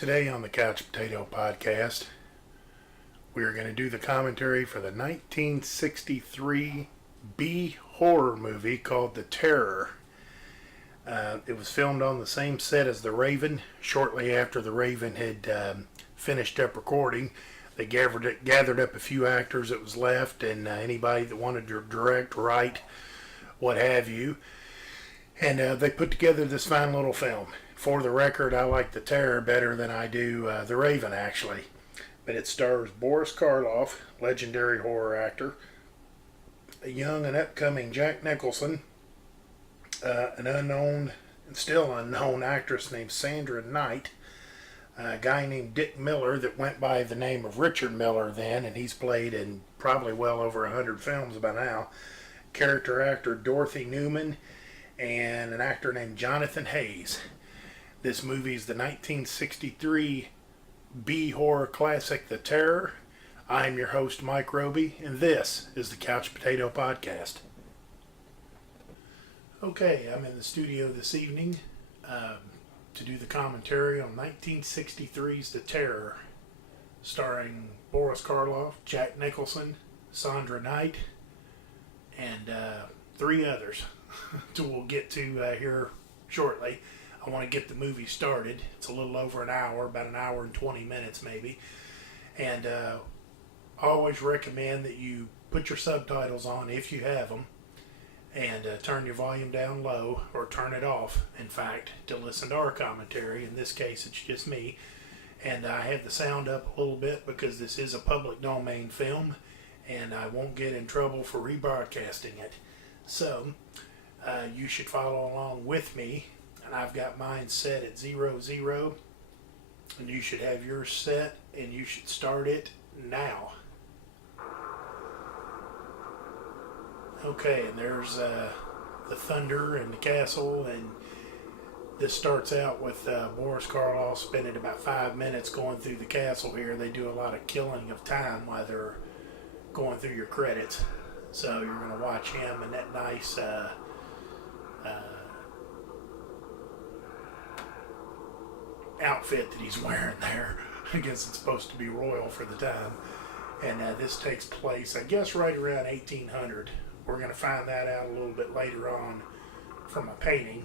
Today on the Couch Potato Podcast, we are going to do the commentary for the 1963 B horror movie called The Terror. It was filmed on the same set as The Raven. Shortly after The Raven had finished up recording, they gathered up a few actors that was left and anybody that wanted to direct, write, what have you. And they put together this fine little film. For the record, I like The Terror better than I do The Raven, actually. But it stars Boris Karloff, legendary horror actor, a young and upcoming Jack Nicholson, an unknown and still unknown actress named Sandra Knight, a guy named Dick Miller that went by the name of Richard Miller then, and he's played in probably well over 100 films by now, character actor Dorothy Neuman, and an actor named Jonathan Hayes. This movie is the 1963 B horror classic, The Terror. I'm your host, Mike Roby, and this is the Couch Potato Podcast. Okay, I'm in the studio this evening to do the commentary on 1963's The Terror, starring Boris Karloff, Jack Nicholson, Sandra Knight, and three others who we'll get to here shortly. I want to get the movie started. It's a little over an hour, about an hour and 20 minutes maybe. And I always recommend that you put your subtitles on if you have them, and turn your volume down low, or turn it off, in fact, to listen to our commentary. In this case, it's just me. And I have the sound up a little bit because this is a public domain film, and I won't get in trouble for rebroadcasting it. So, you should follow along with me. And I've got mine set at 00, and you should have yours set, and you should start it now. Okay, and there's the thunder and the castle, and this starts out with Boris Karloff spending about 5 minutes going through the castle here. They do a lot of killing of time while they're going through your credits. So you're going to watch him in that nice outfit that he's wearing there. I guess it's supposed to be royal for the time. And this takes place, I guess, right around 1800. We're going to find that out a little bit later on from a painting.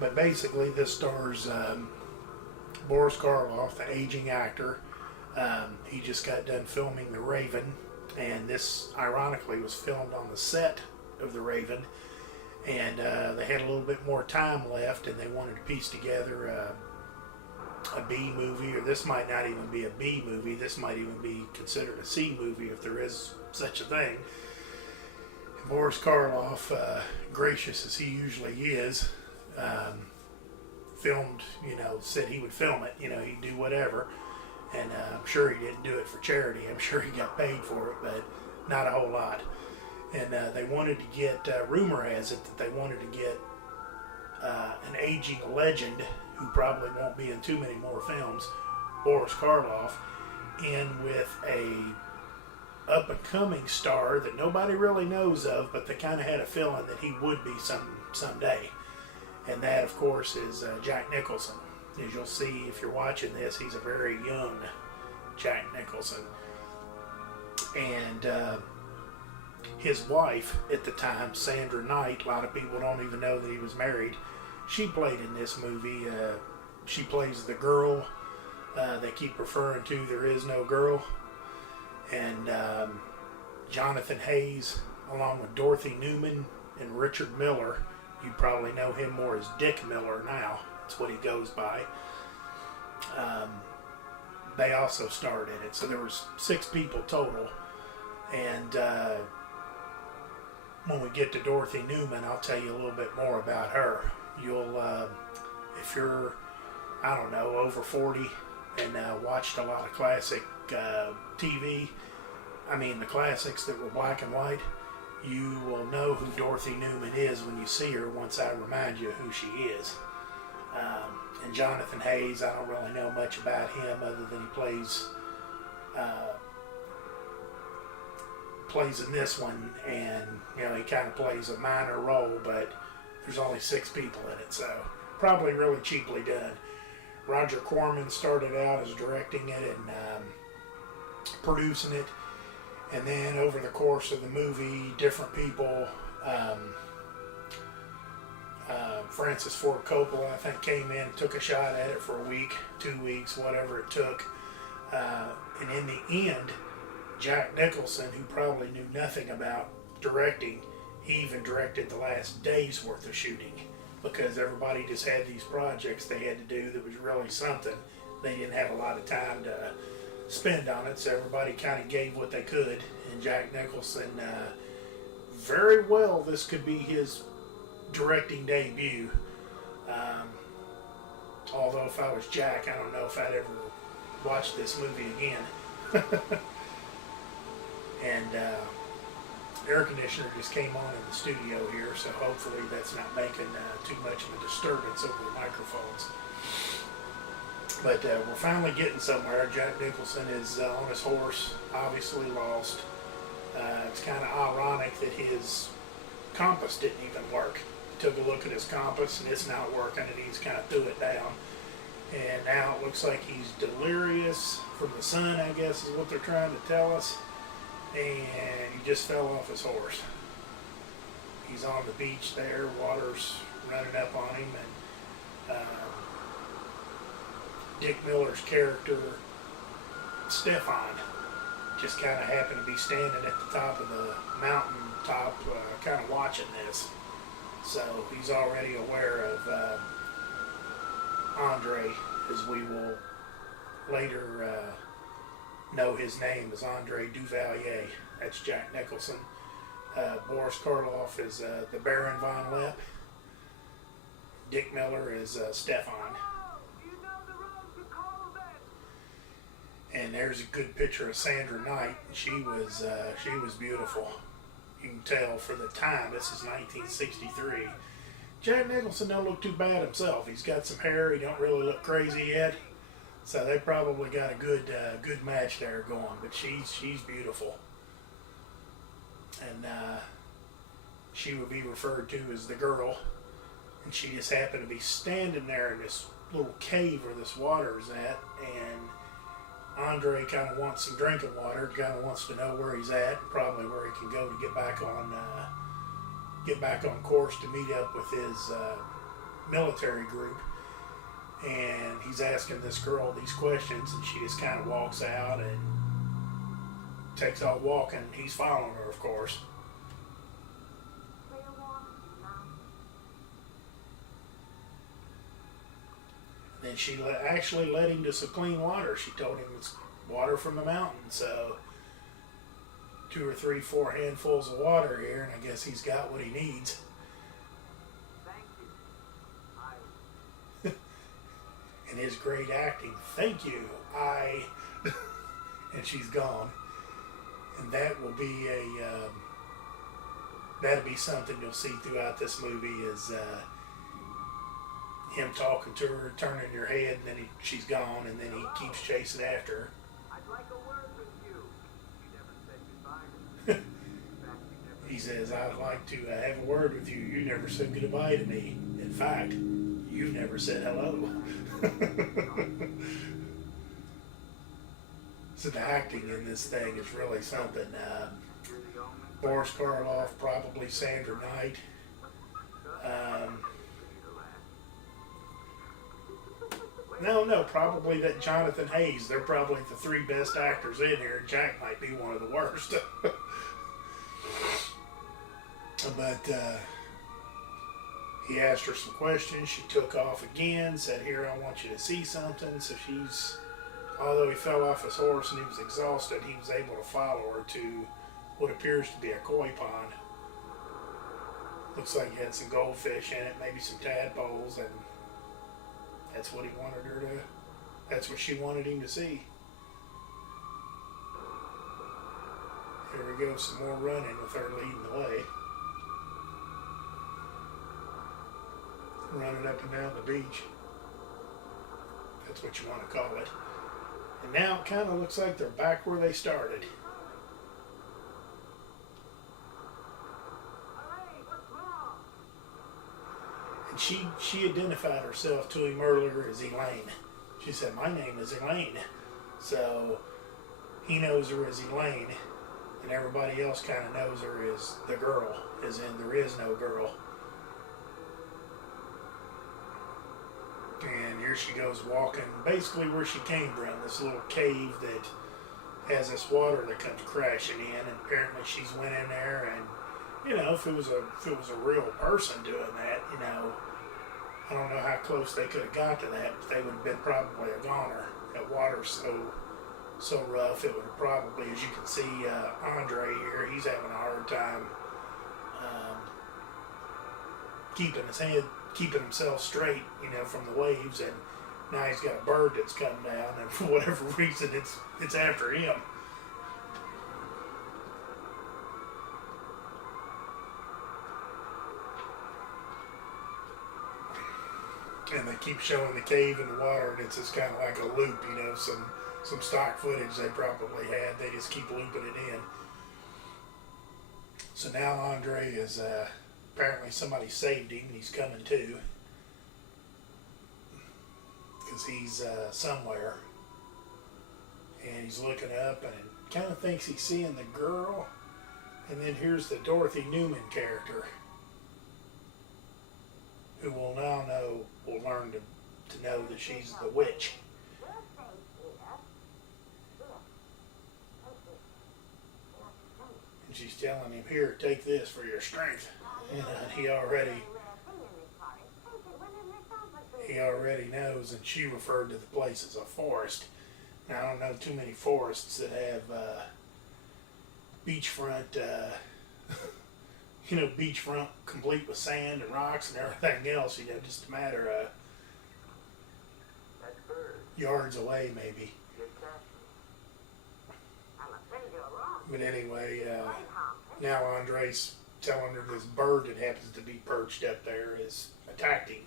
But basically, this stars Boris Karloff, the aging actor. He just got done filming The Raven, and this, ironically, was filmed on the set of The Raven. And they had a little bit more time left, and they wanted to piece together a B movie, or this might not even be a B movie. This might even be considered a C movie if there is such a thing. And Boris Karloff, gracious as he usually is, filmed, said he would film it. He'd do whatever. And I'm sure he didn't do it for charity. I'm sure he got paid for it, but not a whole lot. And they wanted to get, rumor has it that they wanted to get an aging legend who probably won't be in too many more films, Boris Karloff, in with a up-and-coming star that nobody really knows of, but they kind of had a feeling that he would be someday. And that, of course, is Jack Nicholson. As you'll see if you're watching this, he's a very young Jack Nicholson. And his wife at the time, Sandra Knight, a lot of people don't even know that he was married. She played in this movie. She plays the girl they keep referring to, There Is No Girl. And Jonathan Hayes, along with Dorothy Neuman and Richard Miller. You probably know him more as Dick Miller now. That's what he goes by. They also starred in it. So there was 6 people total. And when we get to Dorothy Neuman, I'll tell you a little bit more about her. You'll, if you're, over 40 and watched a lot of classic TV, the classics that were black and white, you will know who Dorothy Neuman is when you see her once I remind you who she is. And Jonathan Hayes, I don't really know much about him other than he plays in this one, and he kind of plays a minor role, but there's only 6 people in it, so probably really cheaply done. Roger Corman started out as directing it and producing it, and then over the course of the movie, different people, Francis Ford Coppola, I think, came in and took a shot at it for a week, 2 weeks, whatever it took. And in the end, Jack Nicholson, who probably knew nothing about directing, he even directed the last day's worth of shooting, because everybody just had these projects they had to do that was really something. They didn't have a lot of time to spend on it, so everybody kind of gave what they could. And Jack Nicholson, very well, this could be his directing debut. Although if I was Jack, I don't know if I'd ever watch this movie again. And air conditioner just came on in the studio here, so hopefully that's not making too much of a disturbance over the microphones. But we're finally getting somewhere. Jack Nicholson is on his horse, obviously lost. It's kind of ironic that his compass didn't even work. He took a look at his compass and it's not working, and he's kind of threw it down. And now it looks like he's delirious from the sun, I guess is what they're trying to tell us. And he just fell off his horse. He's on the beach there, water's running up on him, and Dick Miller's character, Stefan, just kind of happened to be standing at the top of the mountain top, kind of watching this. So he's already aware of Andre, as we will later know his name as Andre Duvalier. That's Jack Nicholson. Boris Karloff is the Baron von Lepp. Dick Miller is Stefan. And there's a good picture of Sandra Knight. She was beautiful. You can tell for the time. This is 1963. Jack Nicholson don't look too bad himself. He's got some hair. He don't really look crazy yet. So they probably got a good match there going. But she's beautiful. And she would be referred to as the girl. And she just happened to be standing there in this little cave where this water is at. And Andre kind of wants some drinking water, kind of wants to know where he's at, probably where he can go to get back on course to meet up with his military group. And he's asking this girl these questions, and she just kind of walks out and takes off walking. He's following her, of course. And she actually led him to some clean water. She told him it's water from the mountain. So 2 or 3, 4 handfuls of water here, and I guess he's got what he needs. Thank you. And his great acting. Thank you. And she's gone. And that will be that'll be something you'll see throughout this movie is him talking to her, turning her head, and then she's gone, and then he keeps chasing after her. I'd like a word with you. You never said goodbye. He says, I'd like to have a word with you. You never said goodbye to me. In fact, you never said hello. So the acting in this thing is really something. Boris Karloff, probably Sandra Knight. No, probably that Jonathan Hayes. They're probably the 3 best actors in here. Jack might be one of the worst. But he asked her some questions. She took off again, said, here, I want you to see something. So although he fell off his horse and he was exhausted, he was able to follow her to what appears to be a koi pond. Looks like he had some goldfish in it, maybe some tadpoles, and that's what he wanted her to, that's what she wanted him to see. Here we go, some more running with her leading the way. Running up and down the beach. That's what you want to call it. And now it kind of looks like they're back where they started. And she identified herself to him earlier as Elaine. She said, my name is Elaine. So he knows her as Elaine, and everybody else kind of knows her as the girl, as in there is no girl. And here she goes walking basically where she came from, this little cave that has this water that comes crashing in, and apparently she's went in there, and you know, if it was a real person doing that, you know, I don't know how close they could have got to that, but they would have been probably a goner. That water's so rough, it would have probably, as you can see, Andre here, he's having a hard time keeping himself straight, you know, from the waves, and now he's got a bird that's come down, and for whatever reason, it's after him. And they keep showing the cave and the water, and it's just kind of like a loop, you know, some stock footage they probably had. They just keep looping it in. So now Andre is, apparently somebody saved him, and he's coming to. Because he's somewhere. And he's looking up, and kind of thinks he's seeing the girl. And then here's the Dorothy Neuman character, who will learn to know that she's the witch. And she's telling him, here, take this for your strength. And he already knows, and she referred to the place as a forest. Now, I don't know too many forests that have beachfront, beachfront complete with sand and rocks and everything else, you know, just a matter of yards away, maybe. But anyway, now Andre's telling her this bird that happens to be perched up there is attacked him.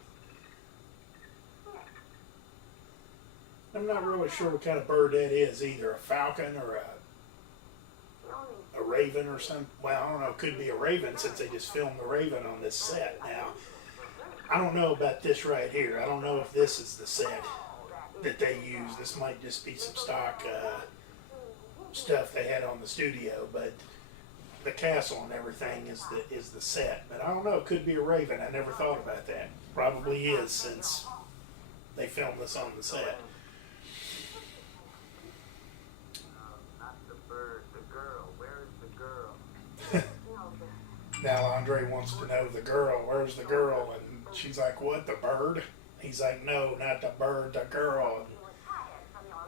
I'm not really sure what kind of bird that is, either a falcon or a raven or something. Well, I don't know, it could be a raven since they just filmed the raven on this set. Now, I don't know about this right here. I don't know if this is the set that they use. This might just be some stock stuff they had on the studio, but the castle and everything is the set. But I don't know, it could be a raven. I never thought about that. Probably is, since they filmed this on the set. Now Andre wants to know the girl. Where's the girl? And she's like, what, the bird? He's like, no, not the bird, the girl. And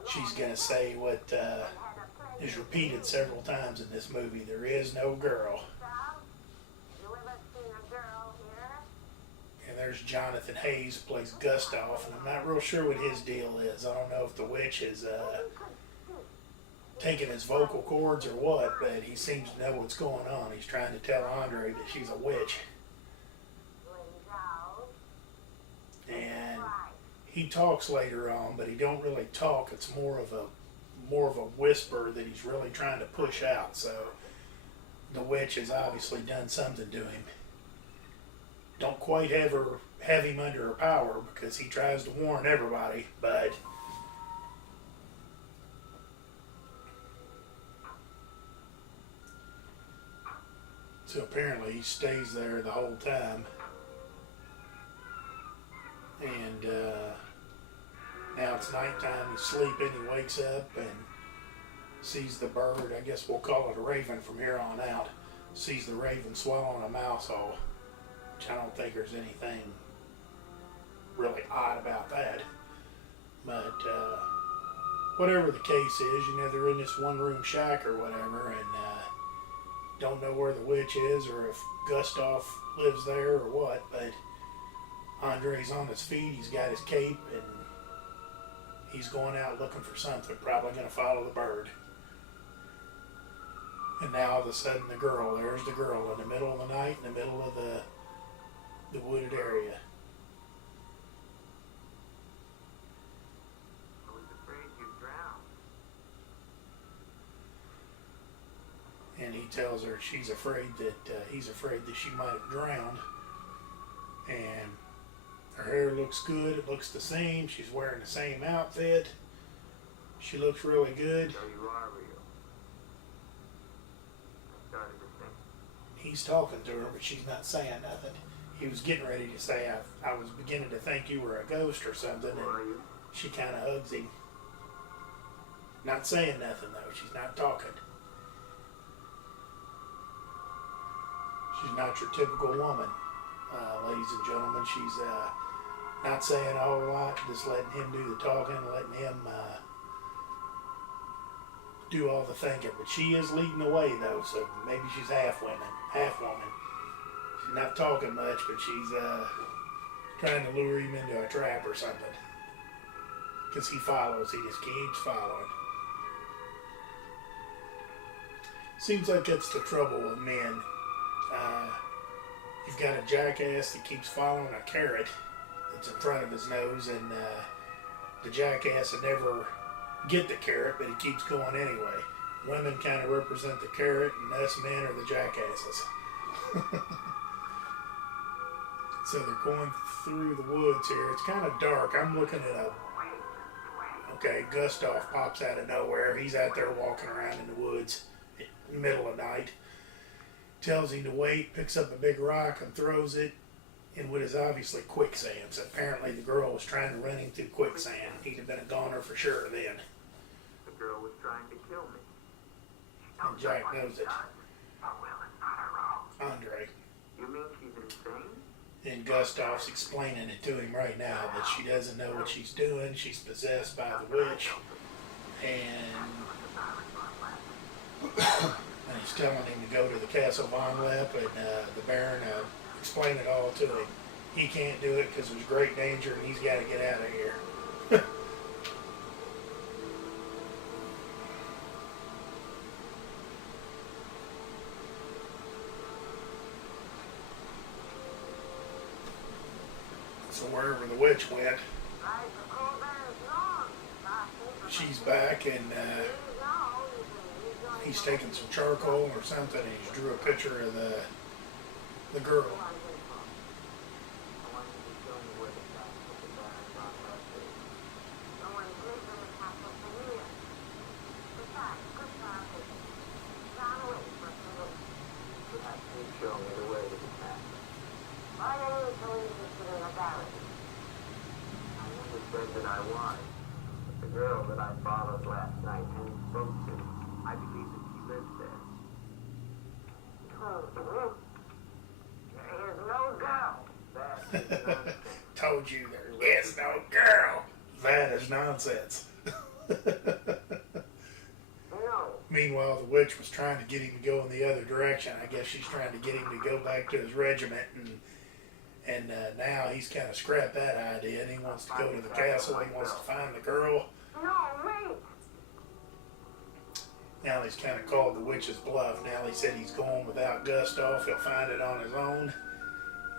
she's going to say what is repeated several times in this movie. There is no girl. And there's Jonathan Hayes, who plays Gustav, and I'm not real sure what his deal is. I don't know if the witch is taking his vocal cords or what, but he seems to know what's going on. He's trying to tell Andre that she's a witch. And he talks later on, but he don't really talk. It's more of a whisper that he's really trying to push out. So the witch has obviously done something to him. Don't quite have him under her power, because he tries to warn everybody, but so apparently he stays there the whole time. And now it's nighttime, he's sleeping, he wakes up and sees the bird, I guess we'll call it a raven from here on out, sees the raven swallowing a mouse hole, which I don't think there's anything really odd about that. But whatever the case is, you know, they're in this one-room shack or whatever, and don't know where the witch is or if Gustav lives there or what, but Andre's on his feet, he's got his cape, and he's going out looking for something, probably going to follow the bird. And now all of a sudden there's the girl in the middle of the night, in the middle of the wooded area. I was afraid you'd drown. And he tells her he's afraid that she might have drowned. And Her hair looks good. It looks the same. She's wearing the same outfit. She looks really good. So you are real. I started to think. He's talking to her, but she's not saying nothing. He was getting ready to say, I was beginning to think you were a ghost or something, Who are and you? she kind of hugs him. Not saying nothing, though. She's not talking. She's not your typical woman, ladies and gentlemen. She's not saying a whole lot, just letting him do the talking, letting him do all the thinking. But she is leading the way, though, so maybe she's half woman. She's not talking much, but she's trying to lure him into a trap or something. Because he follows, he just keeps following. Seems like that's the trouble with men. You've got a jackass that keeps following a carrot that's in front of his nose, and the jackass would never get the carrot, but he keeps going anyway. Women kind of represent the carrot, and us men are the jackasses. So they're going through the woods here. It's kind of dark. I'm looking at a... Okay, Gustav pops out of nowhere. He's out there walking around in the woods in the middle of the night. Tells him to wait, picks up a big rock and throws it in what is obviously quicksand. So apparently the girl was trying to run him through quicksand. He'd have been a goner for sure then. The girl was trying to kill me. And Jack knows it. Oh, well, it's not her wrong. Andre. You mean she's insane? And Gustav's explaining it to him right now that she doesn't know what she's doing. She's possessed by the witch. And he's telling him to go to the Castle Von Lepp, and the Baron explain it all to him. He can't do it because there's great danger and he's got to get out of here. So wherever the witch went, she's back, and he's taking some charcoal or something, and he's drew a picture of the girl. That I was. But the girl that I followed last night and spoke to, I believe that she lives there. There is no girl. That is nonsense. Told you there is no girl. That is nonsense. No. Meanwhile, the witch was trying to get him to go in the other direction. I guess she's trying to get him to go back to his regiment, and now he's kind of scrapped that idea, and he wants to go to the castle. He wants to find the girl. No, wait. Now he's kind of called the witch's bluff. Now he said he's going without Gustav. He'll find it on his own.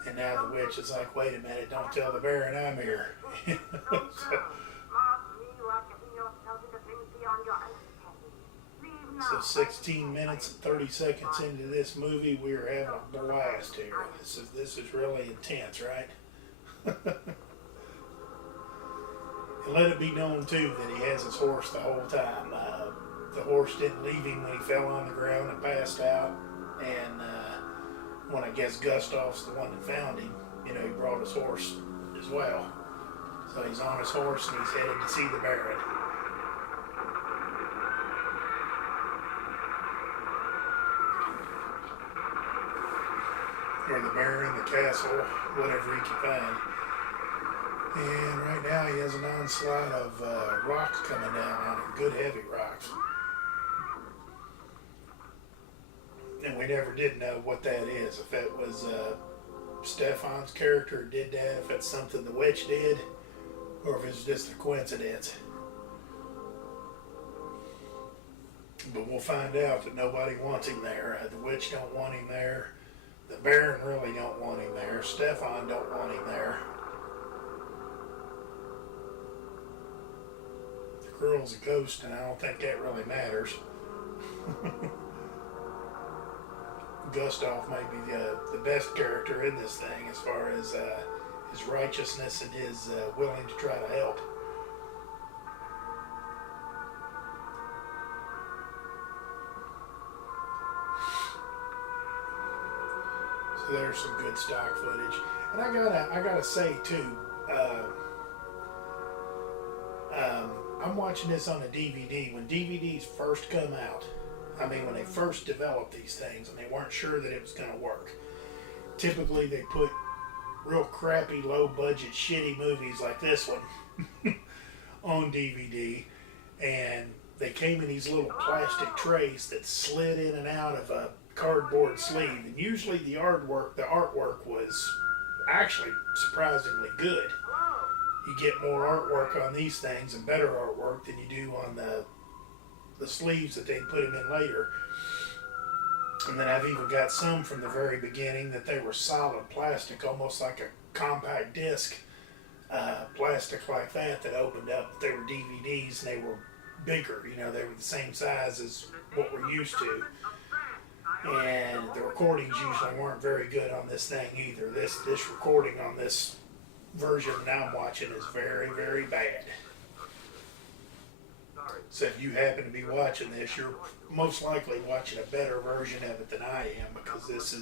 And now the witch is like, wait a minute, don't tell the Baron I'm here. So 16 minutes and 30 seconds into this movie, we are having a blast here. This is really intense, right? And let it be known too that he has his horse the whole time. The horse didn't leave him when he fell on the ground and passed out. And when I guess Gustav's the one that found him, he brought his horse as well. So he's on his horse and he's headed to see the Baron. Or the Baron, the castle, whatever he can find. And right now he has an onslaught of rocks coming down on him, good heavy rocks. And we never did know what that is, if that was Stefan's character did that, if it's something the witch did, or if it's just a coincidence. But we'll find out that nobody wants him there. The witch don't want him there. The Baron really don't want him there. Stefan don't want him there. The girl's a ghost, and I don't think that really matters. Gustav might be the best character in this thing as far as his righteousness and his willing to try to help. So there's some good stock footage, and I gotta say too, I'm watching this on a DVD. When DVDs first come out, I mean when they first developed these things, and they weren't sure that it was going to work. Typically, they put real crappy, low-budget, shitty movies like this one on DVD, and they came in these little plastic trays that slid in and out of a cardboard sleeve, and usually the artwork was actually surprisingly good. You get more artwork on these things and better artwork than you do on the sleeves that they put them in later. And then I've even got some from the very beginning that they were solid plastic, almost like a compact disc plastic like that opened up. They were DVDs and they were bigger, you know, they were the same size as what we're used to. And the recordings usually weren't very good on this thing either. This recording on this version that I'm watching is very, very bad. So if you happen to be watching this, you're most likely watching a better version of it than I am, because this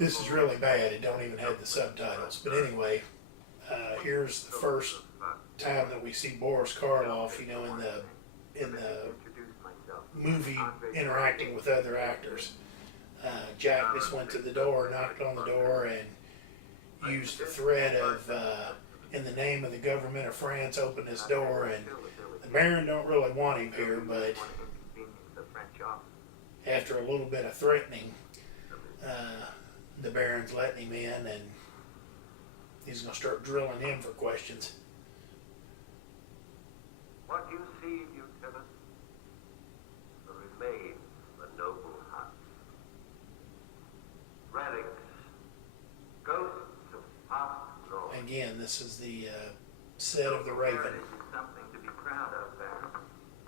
is really bad. It don't even have the subtitles. But anyway, here's the first time that we see Boris Karloff, you know, in the movie interacting with other actors. Jack just went to the door, knocked on the door, and used the threat of, in the name of the government of France, open this door. And the Baron don't really want him here, but after a little bit of threatening, the Baron's letting him in, and he's going to start drilling him for questions. What you see, Lieutenant, remains a noble heart. Relics, ghosts of past glory. Again, this is the set of the Raven. This is something to be proud of, Baron.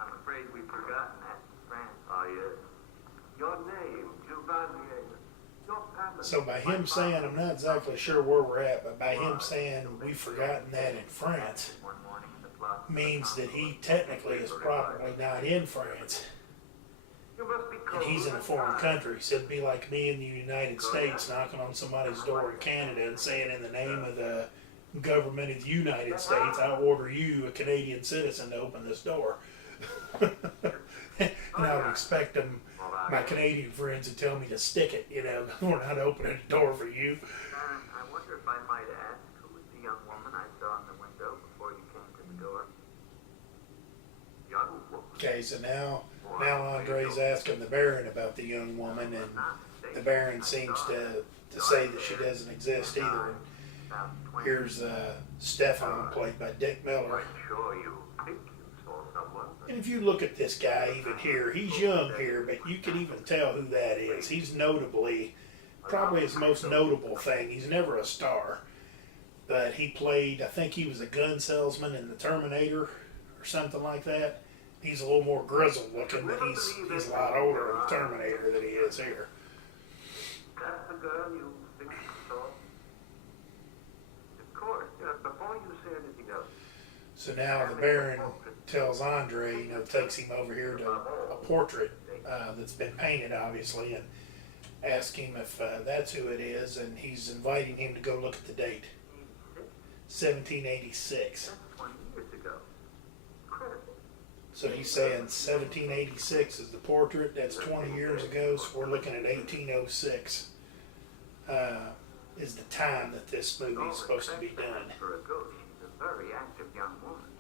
I'm afraid we've forgotten that in France. Oh, yes. Your name, Giovanni, your family. So by him saying, I'm not exactly sure where we're at, but by him saying we've forgotten that in France, means that he technically is probably not in France. And he's in a foreign country. So it'd be like me in the United States knocking on somebody's door in Canada and saying, in the name of the government of the United States, I order you, a Canadian citizen, to open this door. And I would expect them, my Canadian friends, to tell me to stick it, you know, we're not opening the door for you. I wonder if I might ask, who was the young woman I saw in the window before you came to the door? Young woman. Okay, so now Andre's asking the Baron about the young woman, and the Baron seems to say that she doesn't exist either. And here's Stefan, played by Dick Miller. Sure you think you saw someone. And if you look at this guy even here, he's young here, but you can even tell who that is. He's notably, probably his most notable thing. He's never a star, but he played, I think he was a gun salesman in The Terminator or something like that. He's a little more grizzled looking, but he's a lot older in The Terminator than he is here. That's the girl you think you saw? Of course. Before you say anything else. So now the Baron tells Andre, you know, takes him over here to a portrait that's been painted, obviously, and asks him if that's who it is, and he's inviting him to go look at the date. 1786. That's 20 years ago. Incredible. So he's saying 1786 is the portrait. That's 20 years ago, so we're looking at 1806 is the time that this movie is supposed to be done. For a ghost, she's a very active young woman.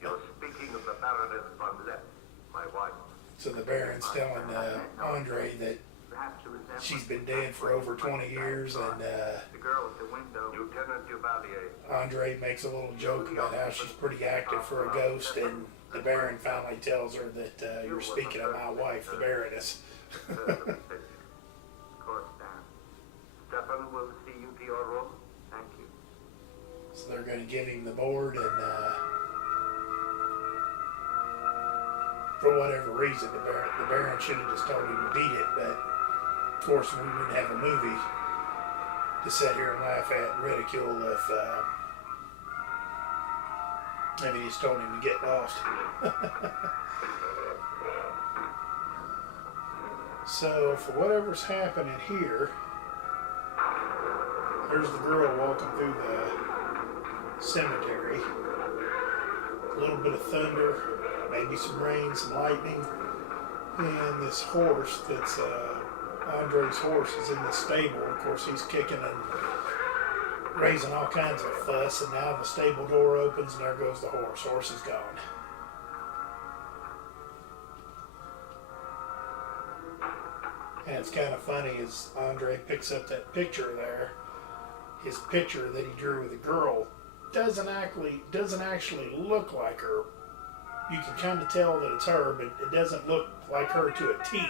You're speaking of the Baroness von Lepp, my wife. So the Baron's telling Andre that she's been dead for over 20 years, and the girl at the window, Lieutenant Duvalier. Andre makes a little joke about how she's pretty active for a ghost, and the Baron finally tells her that you're speaking of my wife, the Baroness. Of course, Dan. Stefan will see you to your room. Thank you. So they're going to give him the board, and for whatever reason, the Baron should have just told him to beat it, but of course we wouldn't have a movie to sit here and laugh at and ridicule if maybe he's told him to get lost. So for whatever's happening here, there's the girl walking through the cemetery. A little bit of thunder, maybe some rain, some lightning, and this horse that's Andre's horse is in the stable. Of course, he's kicking and raising all kinds of fuss, and now the stable door opens and there goes the horse. Horse is gone. And it's kind of funny as Andre picks up that picture there. His picture that he drew with the girl doesn't actually look like her. You can kind of tell that it's her, but it doesn't look like her to a T.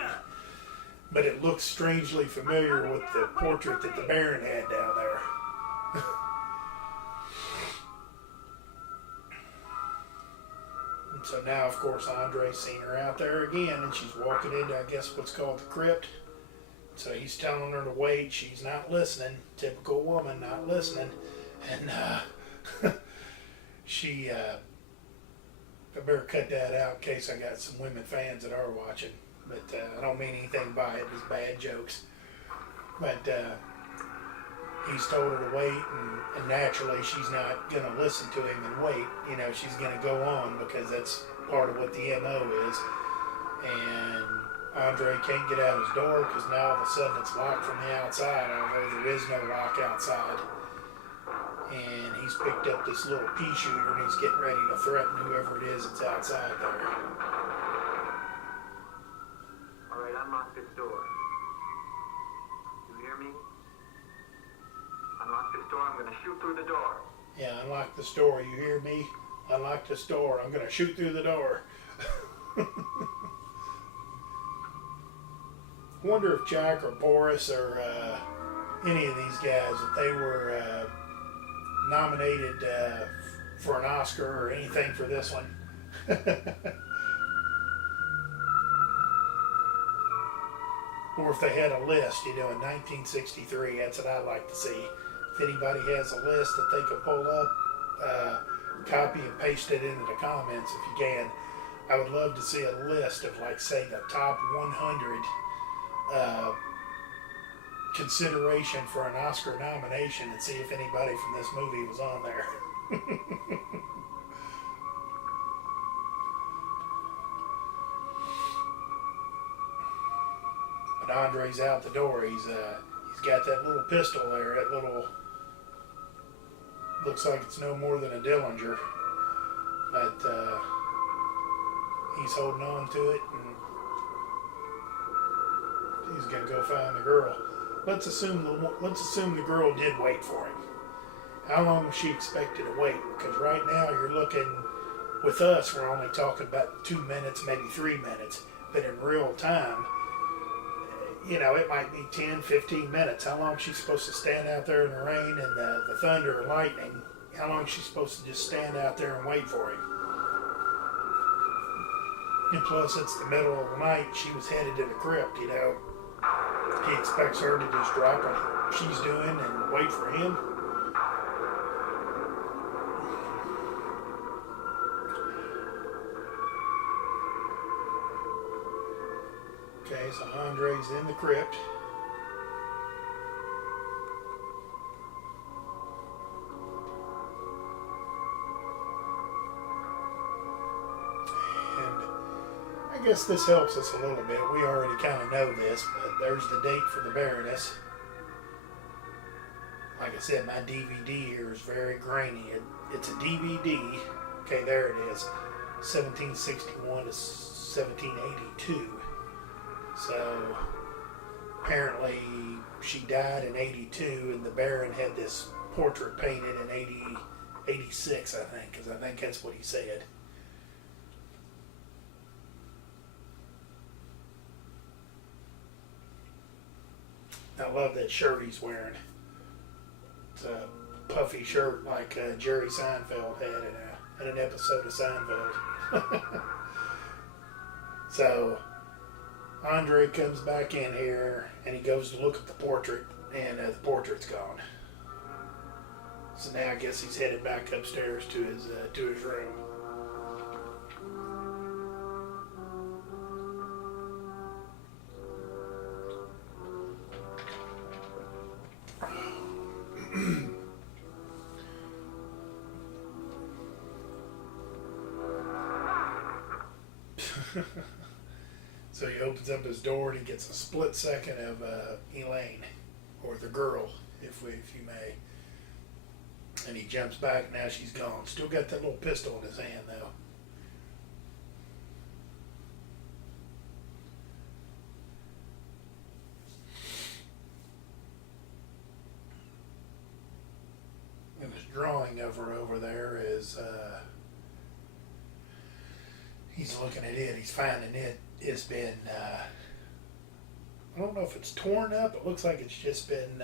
But it looks strangely familiar with the portrait that the Baron had down there. And so now, of course, Andre's seen her out there again, and she's walking into, I guess, what's called the crypt. So he's telling her to wait. She's not listening. Typical woman, not listening. And she, I better cut that out in case I got some women fans that are watching. But I don't mean anything by it, just bad jokes. But he's told her to wait, and naturally she's not going to listen to him and wait. You know, she's going to go on because that's part of what the MO is. And Andre can't get out his door because now all of a sudden it's locked from the outside, although there is no lock outside. And he's picked up this little pea shooter and he's getting ready to threaten whoever it is that's outside there. All right, unlock this door. You hear me? Unlock this door. I'm going to shoot through the door. Yeah, unlock this door. You hear me? Unlock this door. I'm going to shoot through the door. I wonder if Jack or Boris or any of these guys, if they were nominated for an Oscar or anything for this one. Or if they had a list, you know, in 1963, that's what I'd like to see. If anybody has a list that they could pull up, copy and paste it into the comments if you can. I would love to see a list of, like, say, the top 100 consideration for an Oscar nomination and see if anybody from this movie was on there. But Andre's out the door. He's got that little pistol there. That little looks like it's no more than a Dillinger, but he's holding on to it and he's gonna go find the girl. Let's assume the girl did wait for him. How long was she expected to wait? Because right now you're looking, with us, we're only talking about 2 minutes, maybe 3 minutes. But in real time, you know, it might be 10, 15 minutes. How long is she supposed to stand out there in the rain and the thunder and lightning? How long is she supposed to just stand out there and wait for him? And plus, it's the middle of the night. She was headed to the crypt, you know. He expects her to just drop what she's doing and wait for him. Okay, so Andre's in the crypt. I guess this helps us a little bit. We already kind of know this, but there's the date for the Baroness. Like I said, my DVD here is very grainy. It's a DVD. Okay, there it is. 1761 to 1782. So, apparently she died in 82 and the Baron had this portrait painted in 86, I think, because I think that's what he said. I love that shirt he's wearing. It's a puffy shirt like Jerry Seinfeld had in an episode of Seinfeld. So Andre comes back in here and he goes to look at the portrait And the portrait's gone. So now I guess he's headed back upstairs to his room. So he opens up his door and he gets a split second of Elaine, or the girl, if you may. And he jumps back. Now she's gone. Still got that little pistol in his hand though. And this drawing of her over there is, he's looking at it. He's finding it. It's been, I don't know if it's torn up. It looks like it's just been,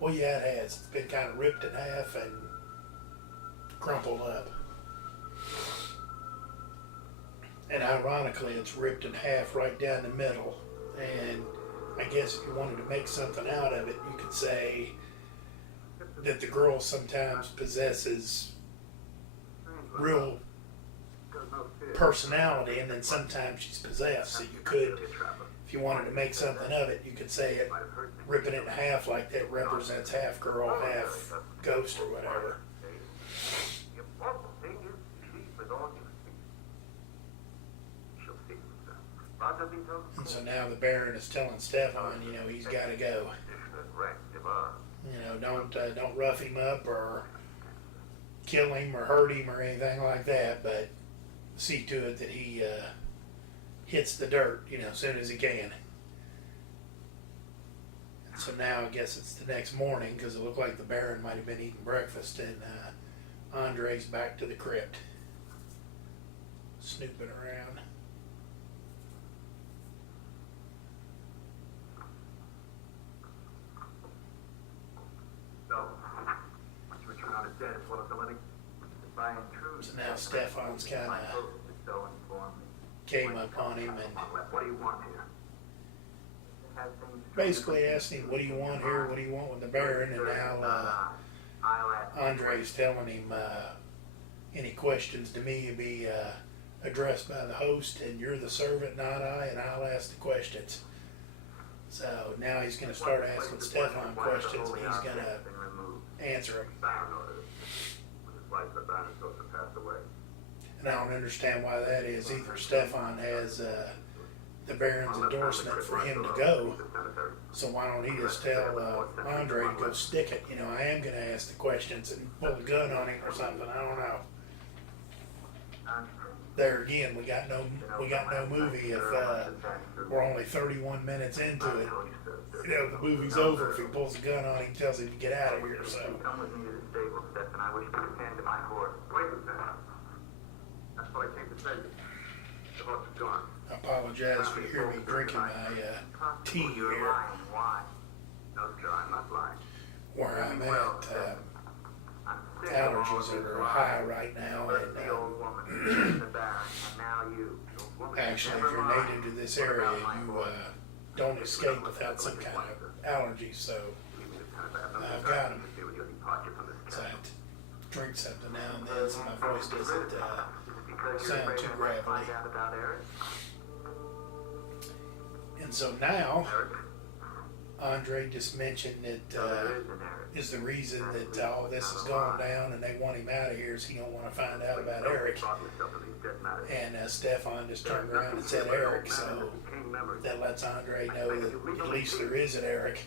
well, yeah, it has. It's been kind of ripped in half and crumpled up. And ironically, it's ripped in half right down the middle. And I guess if you wanted to make something out of it, you could say that the girl sometimes possesses real personality, and then sometimes she's possessed. So you could, if you wanted to make something of it, you could say it, ripping it in half like that represents half girl, half ghost or whatever. And so now the Baron is telling Stefan, you know, he's got to go. You know, don't rough him up or kill him or hurt him or anything like that, but see to it that he hits the dirt, you know, as soon as he can. And so now I guess it's the next morning, because it looked like the Baron might have been eating breakfast, and Andre's back to the crypt, snooping around. So now Stefan's kind of came up on him and basically asked him, what do you want here? What do you want with the Baron? And now Andre's telling him, any questions to me will be addressed by the host, and you're the servant, not I, and I'll ask the questions. So now he's going to start asking Stefan questions, and he's going to answer them. And I don't understand why that is either. Stefan has the Baron's endorsement for him to go, so why don't he just tell Andre to go stick it? You know, I am going to ask the questions and pull a gun on him or something. I don't know. There again, we got no movie if we're only 31 minutes into it. You know, the movie's over if he pulls a gun on him, tells him to get out of here. So. Come with me to the stable, Stefan. I wish to attend to my horse. Wait a minute. That's what I came to tell you. The horse is gone. I apologize if you hear me drinking my tea here. Why? No, sir, I'm not lying. Where I'm at, allergies are high right now, and actually, if you're native to this area, you don't escape without some kind of allergy. So I've got them. So I have to drink something now and then, so my voice doesn't sound too gravelly. And so now, Andre just mentioned that is the reason that all this is going down and they want him out of here, is he don't want to find out about Eric. And Stefan just turned around and said Eric, so that lets Andre know that at least there is an Eric.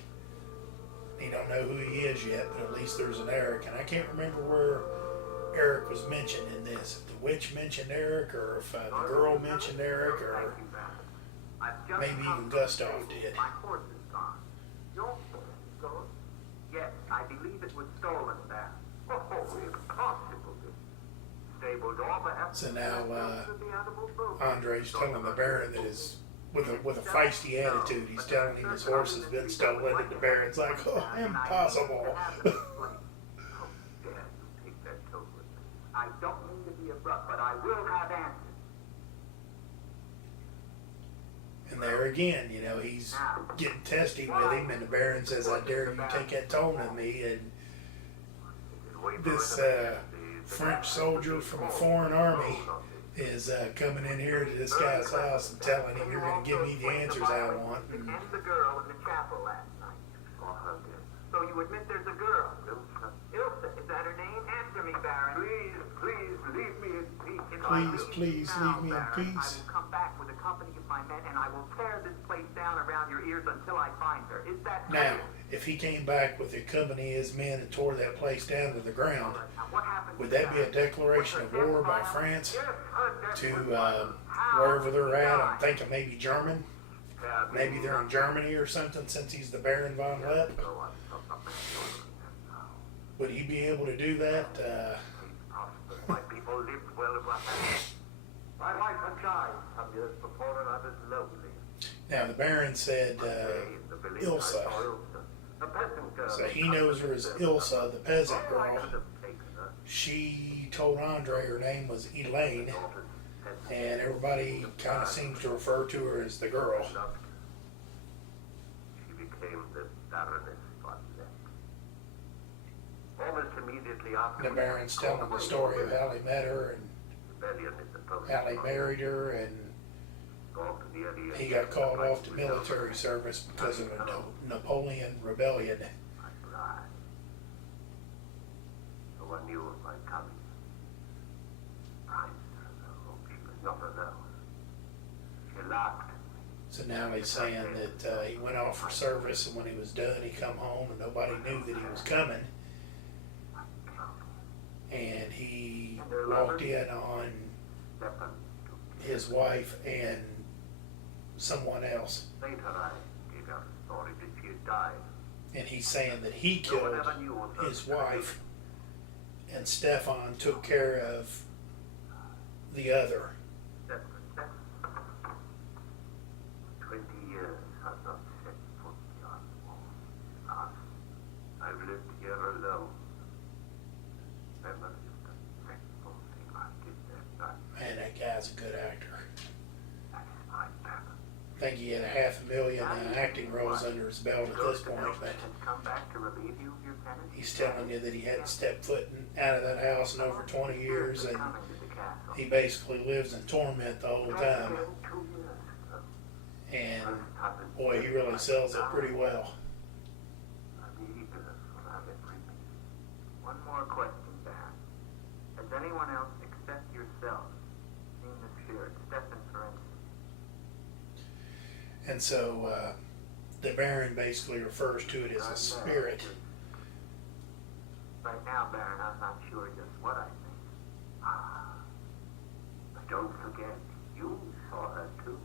He don't know who he is yet, but at least there's an Eric. And I can't remember where Eric was mentioned in this. If the witch mentioned Eric, or if the girl mentioned Eric, or maybe even Gustav did. My horse is gone. Your horse is gone? Yes, I believe it was stolen there. Oh, impossible. Stable door, perhaps. So now Andre's telling the Baron that is with a feisty attitude. He's telling him his horse has been stolen, and the Baron's like, "Oh, impossible." I don't mean to be abrupt, but I will have answers. And there again, you know, he's getting testy with him, and the Baron says, "I dare you take that tone of me." And this French soldier from a foreign army is coming in here to this guy's house and telling him, "You're going to give me the answers I want." And the girl in the chapel last night. So you admit there's a girl? Ilsa, is that her name? Answer me, Baron. Please, leave me in peace. Please leave me in peace. I will come back with a company of my men, and I will tear this place down around your ears until I find her. Is that clear? Now, if he came back with a company of his men and tore that place down to the ground, would that be a declaration of war by France to wherever they're at? I'm thinking maybe German. Maybe they're in Germany or something, since he's the Baron von Lepp. Would he be able to do that? My people lived well. My wife and child some years before, and I was lonely. Now, the Baron said Ilsa. So he knows her as Ilsa, the peasant girl. She told Andre her name was Elaine, and everybody kind of seems to refer to her as the girl. She became the Baroness von Lepp. Almost immediately after The Baron's telling the story of how he met her and how he married her, and he got called off to military service because of a Napoleon rebellion. No one knew of my coming. She was not alone. She laughed. So now he's saying that he went off for service, and when he was done, he come home and nobody knew that he was coming. And he walked in on his wife and someone else. Later I gave out a story that she had died. And he's saying that he killed his wife, and Stefan took care of the other. 20 years I've not set foot beyond the walls. I've lived here alone. Never lived a dreadful thing I did that night. Man, that guy's a good actor. That's my Baron. I think he had $500,000 acting roles under his belt at this point, but Come back to relieve you of your penance? he's telling you that he hadn't stepped foot out of that house in over 20 years, and he basically lives in torment the whole time. And boy, he really sells it pretty well. One more question, Baron. Has anyone else except yourself seen the spirit, Stefan, for instance? And so the Baron basically refers to it as a spirit. Right now, Baron, I'm not sure just what I think. But don't forget, you saw her too.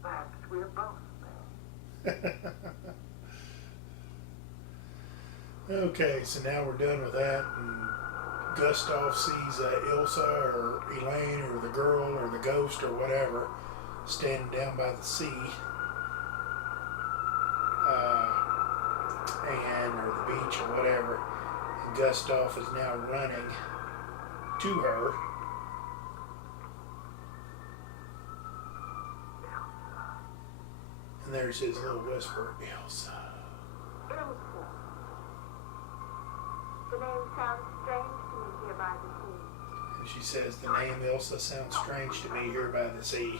Perhaps we're both there. Okay, so now we're done with that, and Gustav sees Ilsa or Elaine or the girl or the ghost or whatever standing down by the sea, or the beach or whatever, and Gustav is now running to her. And there's his little whisper, Ilsa. Ilsa. The name sounds strange to me here by the sea. And she says, the name Ilsa sounds strange to me here by the sea.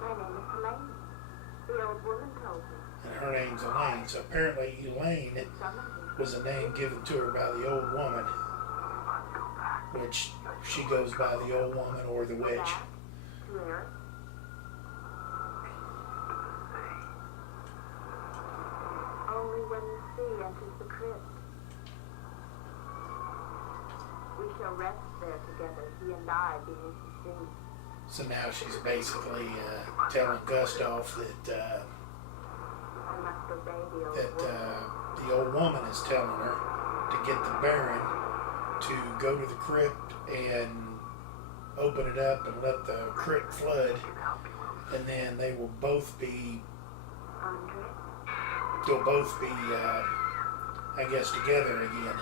My name is Elaine. The old woman told me. And her name's Elaine. So apparently Elaine was a name given to her by the old woman, which she goes by the old woman or the witch. To Eric. Only when the sea enters the crypt. We shall rest there together, he and I beneath the sea. So now she's basically telling Gustav that I must obey the old woman. the old woman is telling her to get the Baron to go to the crypt and open it up and let the crypt flood, and then they will both be, Andre? they'll both be, I guess, together again.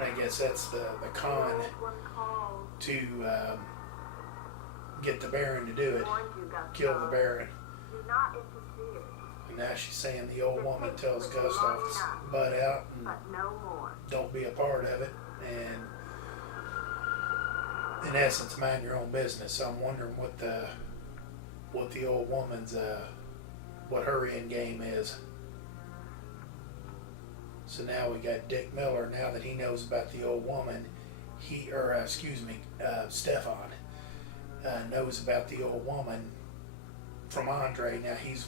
I guess that's the con One called to get the Baron to do it, Warned you, Gustav. kill the Baron. Do not interfere, And now she's saying the old woman tells Gustav to butt out and but no more. don't be a part of it, and in essence, mind your own business. So I'm wondering what the old woman's what her end game is. So now we got Dick Miller. Now that he knows about the old woman, Stefan knows about the old woman from Andre. Now he's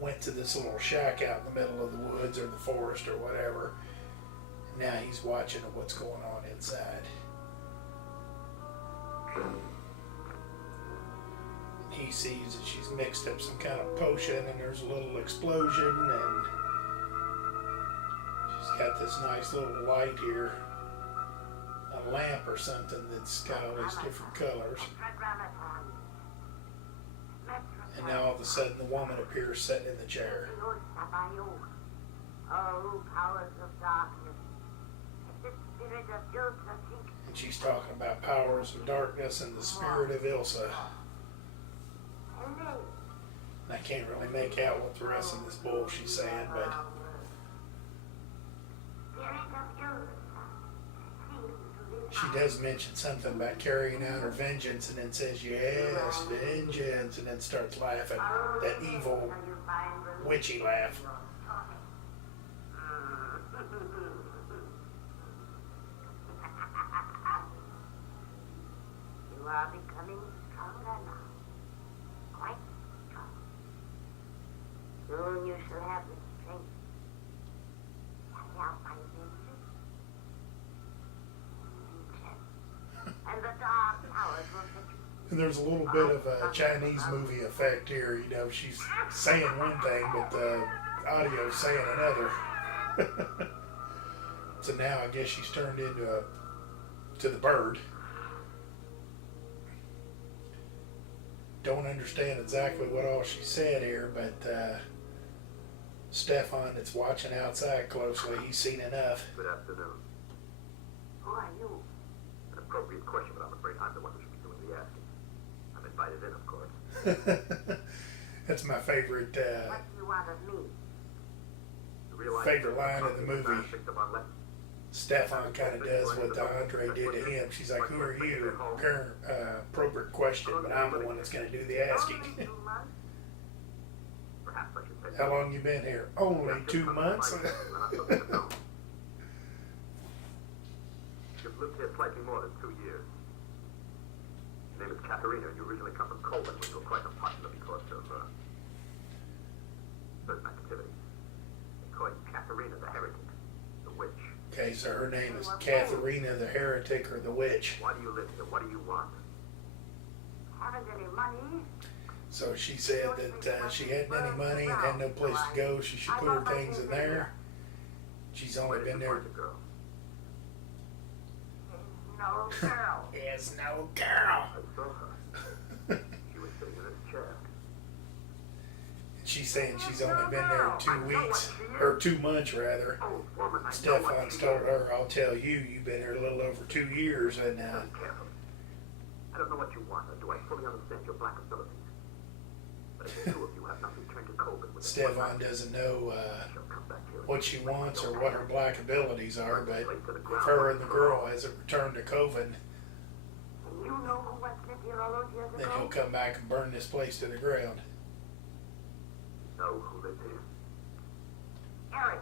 went to this little shack out in the middle of the woods or the forest or whatever. Now he's watching what's going on inside. He sees that she's mixed up some kind of potion, and there's a little explosion, and she's got this nice little light here, a lamp or something that's got all these different colors. And now all of a sudden the woman appears sitting in the chair. Oh, powers of darkness. The spirit of Ilsa seeks. And she's talking about powers of darkness and the spirit of Ilsa. And I can't really make out what the rest of this bull she's saying, but she does mention something about carrying out her vengeance, and then says, yes, vengeance, and then starts laughing. That evil, witchy laugh. You are becoming stronger now. Quite strong. Soon you shall have the strength to carry out my vengeance. And the dark powers will take you. And there's a little bit of a Chinese movie effect here. You know, she's saying one thing, but the audio's saying another. So now I guess she's turned into to the bird. Don't understand exactly what all she said here, but Stefan, that's watching outside closely, he's seen enough. Good afternoon. Who are you? An appropriate question, but I'm afraid I'm the one who should be doing the asking. I'm invited in, of course. That's my favorite What do you want of me? favorite line of the movie. Stefan kind of does what Andre did to him. She's like, who are you? Appropriate question, but I'm the one that's going to do the asking. How long you been here? Only 2 months? You've lived here slightly more than 2 years. Your name is Katharina, and you originally come from Colvin, where you were quite unpopular because of certain activities. They call you Katharina the Heretic, the Witch. Okay, so her name is Katharina the Heretic or the Witch. Why do you live here? What do you want? Haven't any money. So she said that she hadn't any money and had no place to go. She should put her things in there. She's only been there. No girl. It's no girl. I saw her. She was sitting in this chair. She's saying she's only been there 2 weeks, or 2 months rather. Oh, woman, I know Stefan's what she told is. her, I'll tell you, you've been here a little over 2 years, and Listen carefully. I don't know what you want, or do I fully understand your black abilities? But if the two of you have not returned to Colvin with Stefan doesn't know she'll come back here. what she wants or what her black abilities are, but if her and the girl hasn't returned to Coven, You know who was lived here all those years then ago? he'll come back and burn this place to the ground. Know who lives here? Eric.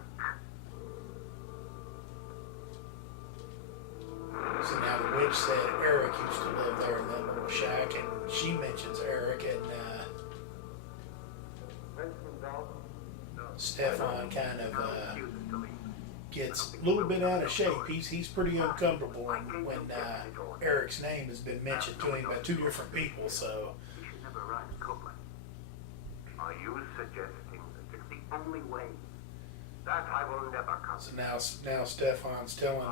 So now the witch said Eric used to live there in that little shack, and she mentions Eric, and Stefan kind of gets a little bit out of shape. He's pretty uncomfortable when Eric's name has been mentioned to him by 2 different people. So You should never arrive in Copeland. Are you suggesting that it's the only way? That I will never come. so now Stefan's telling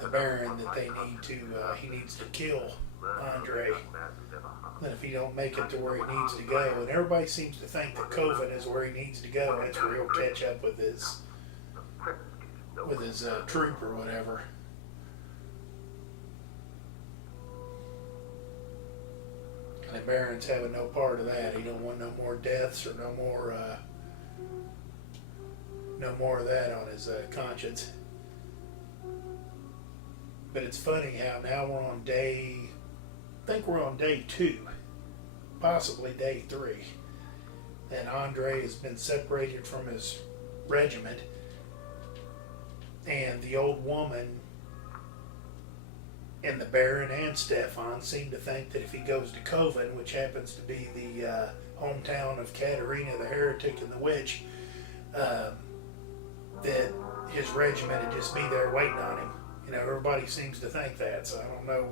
the Baron that he needs to kill Andre. That if he don't make it to where he needs to go, and everybody seems to think that Coven is where he needs to go, and that's where he'll catch up with his troop or whatever. Baron's having no part of that. He don't want no more deaths or no more of that on his conscience. But it's funny how now we're on I think we're on day 2, possibly day 3. And Andre has been separated from his regiment. And the old woman and the Baron and Stefan seem to think that if he goes to Coven, which happens to be the hometown of Katerina the Heretic and the Witch, that his regiment would just be there waiting on him. You know, everybody seems to think that, so I don't know.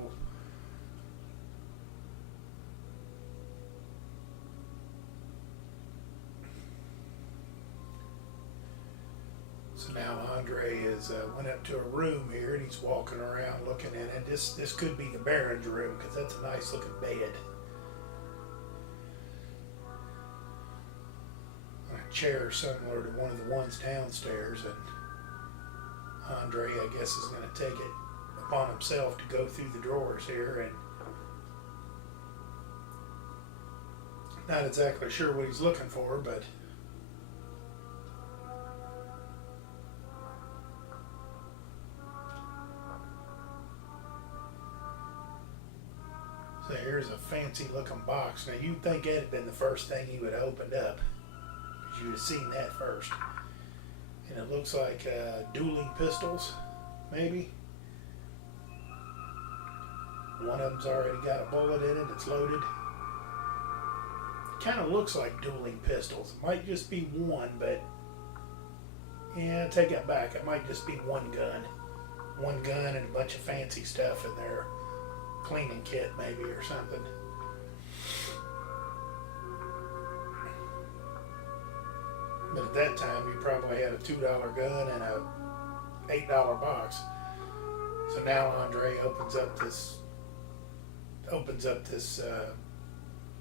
So now Andre is went up to a room here and he's walking around looking in it. This could be the Baron's room because that's a nice looking bed. A chair similar to one of the ones downstairs, and Andre, I guess, is going to take it upon himself to go through the drawers here, and not exactly sure what he's looking for, but so here's a fancy looking box. Now you'd think that'd have been the first thing he would have opened up, because you'd have seen that first. And it looks like dueling pistols, maybe. One of them's already got a bullet in it, it's loaded. It kind of looks like dueling pistols. It might just be one, but yeah, take that back. It might just be one gun. One gun and a bunch of fancy stuff in their cleaning kit, maybe, or something. But at that time, you probably had a $2 gun and a $8 box. So now Andre opens up this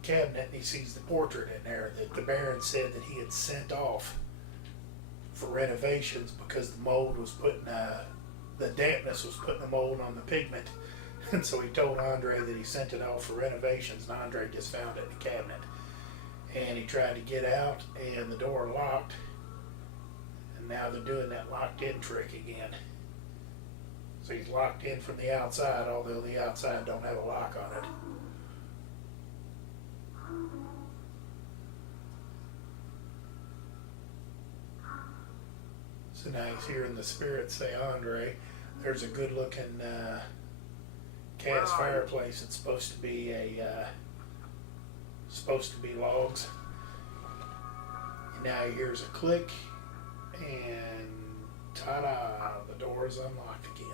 cabinet, and he sees the portrait in there that the Baron said that he had sent off for renovations because the mold was putting the dampness was putting the mold on the pigment. And so he told Andre that he sent it off for renovations, and Andre just found it in the cabinet. And he tried to get out, and the door locked. And now they're doing that locked-in trick again. So he's locked in from the outside, although the outside don't have a lock on it. So now he's hearing the spirits say, Andre, there's a good-looking cast fireplace. It's supposed to be logs. And now he hears a click, and ta-da, the door is unlocked again.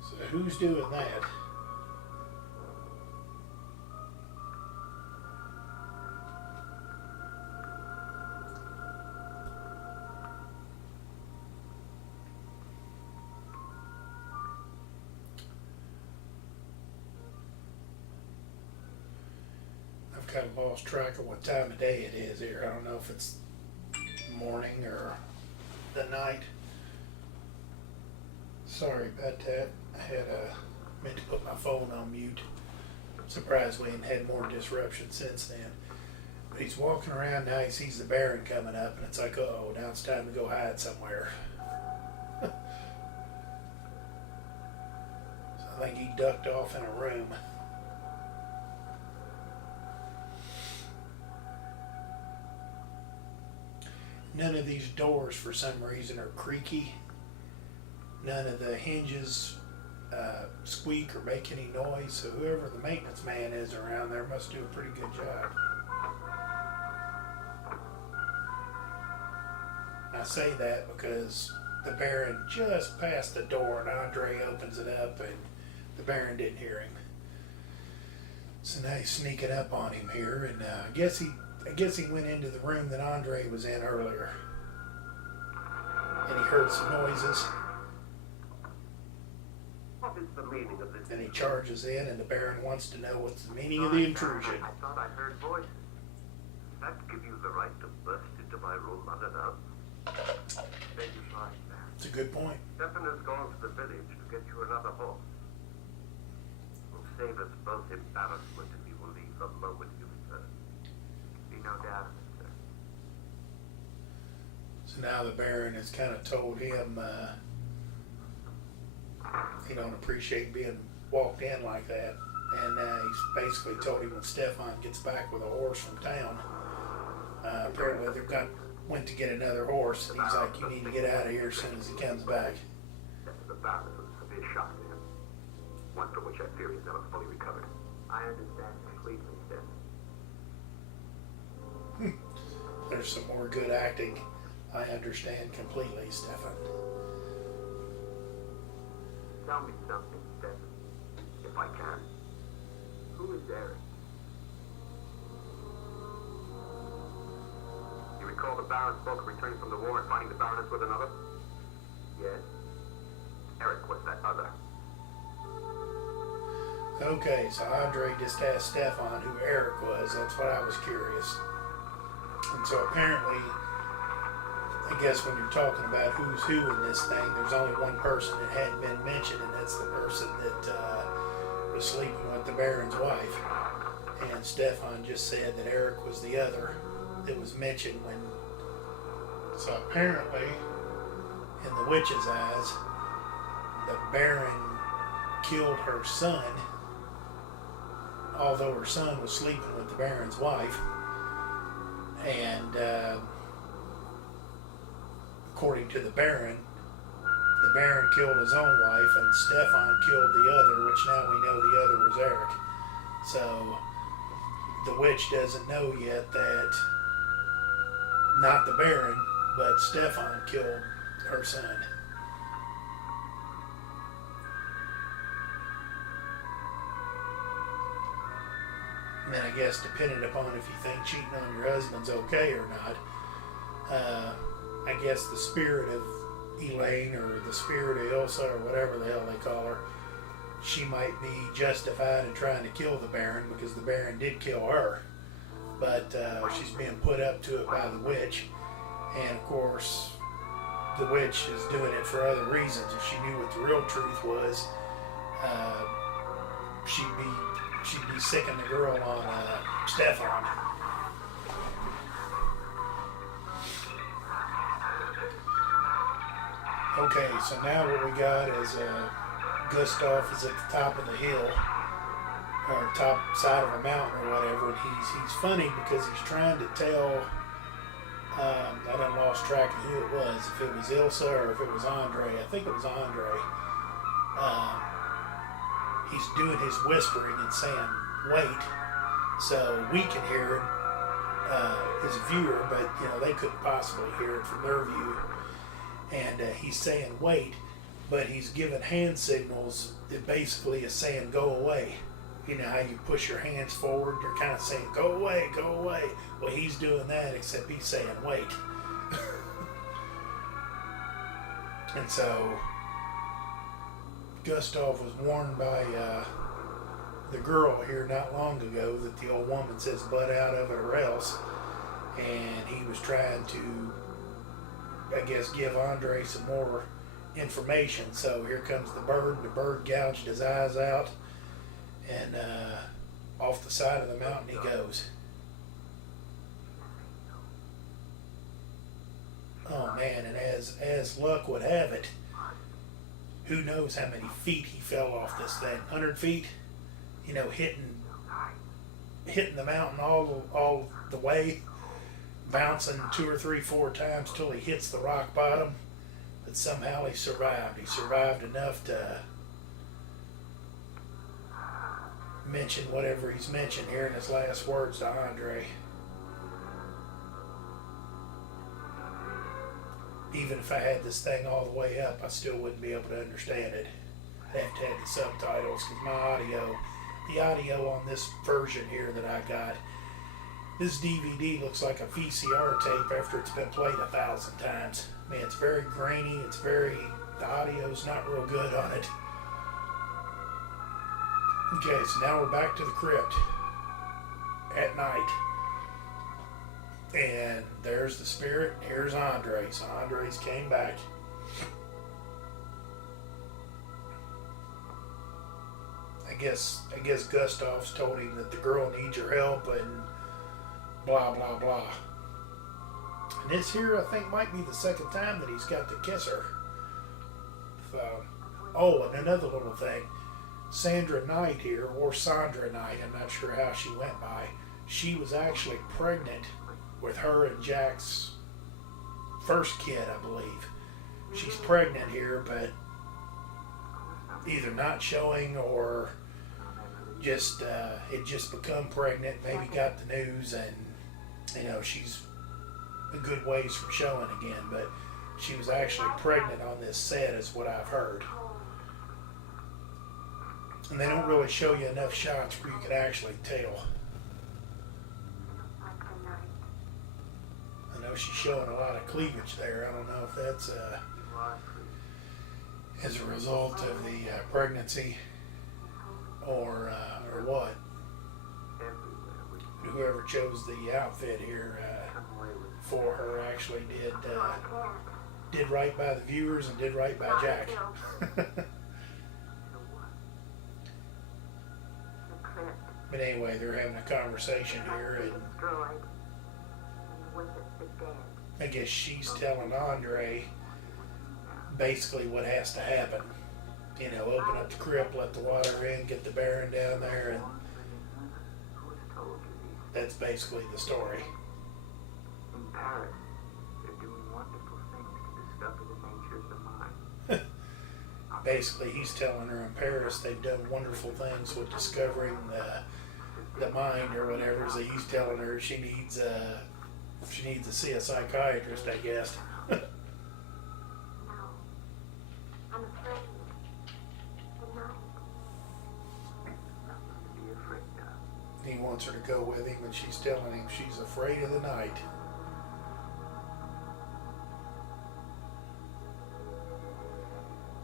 So who's doing that? Kind of lost track of what time of day it is here. I don't know if it's morning or the night. Sorry about that. I had meant to put my phone on mute. I'm surprised we ain't had more disruption since then. But he's walking around now. He sees the Baron coming up, and it's like, uh-oh, now it's time to go hide somewhere. So I think he ducked off in a room. None of these doors, for some reason, are creaky. None of the hinges squeak or make any noise. So whoever the maintenance man is around there must do a pretty good job. I say that because the Baron just passed the door and Andre opens it up, and the Baron didn't hear him. So now he's sneaking up on him here, and I guess he went into the room that Andre was in earlier. And he heard some noises. What is the meaning of this? And he charges in, and the Baron wants to know what's the meaning of the intrusion. I thought I heard voices. Does that give you the right to burst into my room unannounced? Then you find that. It's a good point. Stefan has gone to the village to get you another horse. save us both embarrassment if you will leave the moment you return. Be no doubt of it, sir. So now the Baron has kind of told him he don't appreciate being walked in like that. And he's basically told him when Stefan gets back with a horse from town, apparently they've went to get another horse, and he's like, you need to get out of here as soon as he comes back. The Baron was a severe shock to him. One from which I fear he's never fully recovered. I understand completely, Stefan. There's some more good acting. I understand completely, Stefan. Tell me something, Stefan, if I can. Who is Eric? You recall the Baron spoke of returning from the war and finding the Baroness with another? Yes. Eric was that other. Okay, so Andre just asked Stefan who Eric was. That's what I was curious. And so apparently, I guess when you're talking about who's who in this thing, there's only one person that hadn't been mentioned, and that's the person that was sleeping with the Baron's wife. And Stefan just said that Eric was the other that was mentioned when... So apparently, in the witch's eyes, the Baron killed her son, although her son was sleeping with the Baron's wife. And according to the Baron killed his own wife, and Stefan killed the other, which now we know the other was Eric. So the witch doesn't know yet that not the Baron, but Stefan killed her son. And then I guess depending upon if you think cheating on your husband's okay or not, I guess the spirit of Elaine or the spirit of Ilsa or whatever the hell they call her, she might be justified in trying to kill the Baron because the Baron did kill her. But she's being put up to it by the witch. And of course, the witch is doing it for other reasons. If she knew what the real truth was, she'd be sicking the girl on Stefan. Okay, so now what we got is Gustav is at the top of the hill, or top side of a mountain or whatever, and he's funny because he's trying to tell, I done lost track of who it was, if it was Ilsa or if it was Andre. I think it was Andre. He's doing his whispering and saying, wait, so we can hear it as a viewer, but they couldn't possibly hear it from their view. And he's saying wait, but he's giving hand signals that basically is saying go away. You know how you push your hands forward, you're kind of saying go away, go away. Well, he's doing that, except he's saying wait. And so Gustav was warned by the girl here not long ago that the old woman says butt out of it or else, and he was trying to, I guess, give Andre some more information. So here comes the bird. The bird gouged his eyes out, and off the side of the mountain he goes. Oh man, and as luck would have it, who knows how many feet he fell off this thing? 100 feet? Hitting the mountain all the way, bouncing 2 or 3, 4 times till he hits the rock bottom. But somehow he survived. He survived enough to mention whatever he's mentioned here in his last words to Andre. Even if I had this thing all the way up, I still wouldn't be able to understand it. I'd have to have the subtitles because the audio on this version here that I got, this DVD looks like a VCR tape after it's been played 1,000 times. Man, it's very grainy, the audio's not real good on it. Okay, so now we're back to the crypt at night. And there's the spirit, here's Andre. So Andre's came back. I guess Gustav's told him that the girl needs your help and blah blah blah. And this here I think might be the second time that he's got to kiss her. So, oh, and another little thing. Sandra Knight here, or Sandra Knight, I'm not sure how she went by. She was actually pregnant with her and Jack's first kid, I believe. She's pregnant here, but either not showing or just had just become pregnant, maybe got the news, and she's a good ways from showing again, but she was actually pregnant on this set is what I've heard. And they don't really show you enough shots where you can actually tell. I know she's showing a lot of cleavage there. I don't know if that's as a result of the pregnancy or what. Whoever chose the outfit here for her actually did right by the viewers and did right by Jack. But anyway, they're having a conversation here, and I guess she's telling Andre basically what has to happen. Open up the crypt, let the water in, get the Baron down there, and that's basically the story. In Paris, they're doing wonderful things to discover the nature of the mind. Basically, he's telling her in Paris they've done wonderful things with discovering the mind or whatever. So he's telling her she needs to see a psychiatrist, I guess. No. I'm afraid. Good night. Nothing to be afraid of. He wants her to go with him, and she's telling him she's afraid of the night.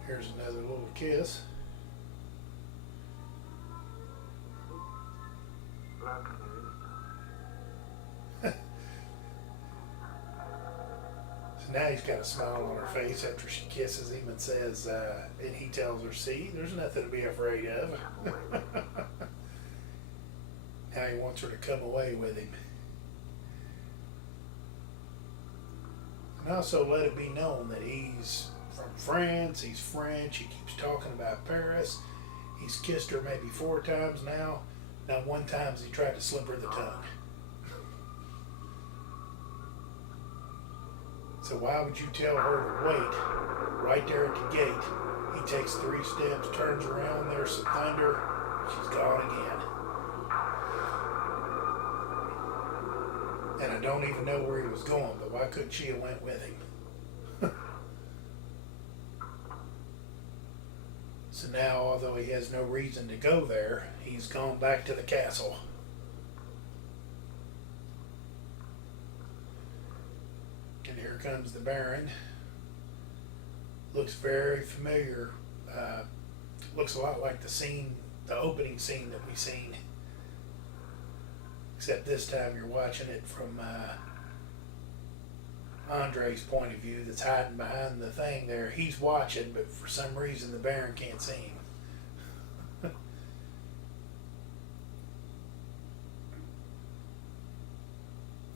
Here's another little kiss. Love me. So now he's got a smile on her face after she kisses him and says, and he tells her, see, there's nothing to be afraid of. Now he wants her to come away with him. And also let it be known that he's from France, he's French, he keeps talking about Paris. He's kissed her maybe 4 times now. Not one time has he tried to slip her the tongue. So why would you tell her to wait right there at the gate? He takes 3 steps, turns around, there's some thunder, she's gone again. And I don't even know where he was going, but why couldn't she have went with him? So now, although he has no reason to go there, he's gone back to the castle. And here comes the Baron. Looks very familiar. Looks a lot like the opening scene that we've seen. Except this time you're watching it from Andre's point of view that's hiding behind the thing there. He's watching, but for some reason the Baron can't see him.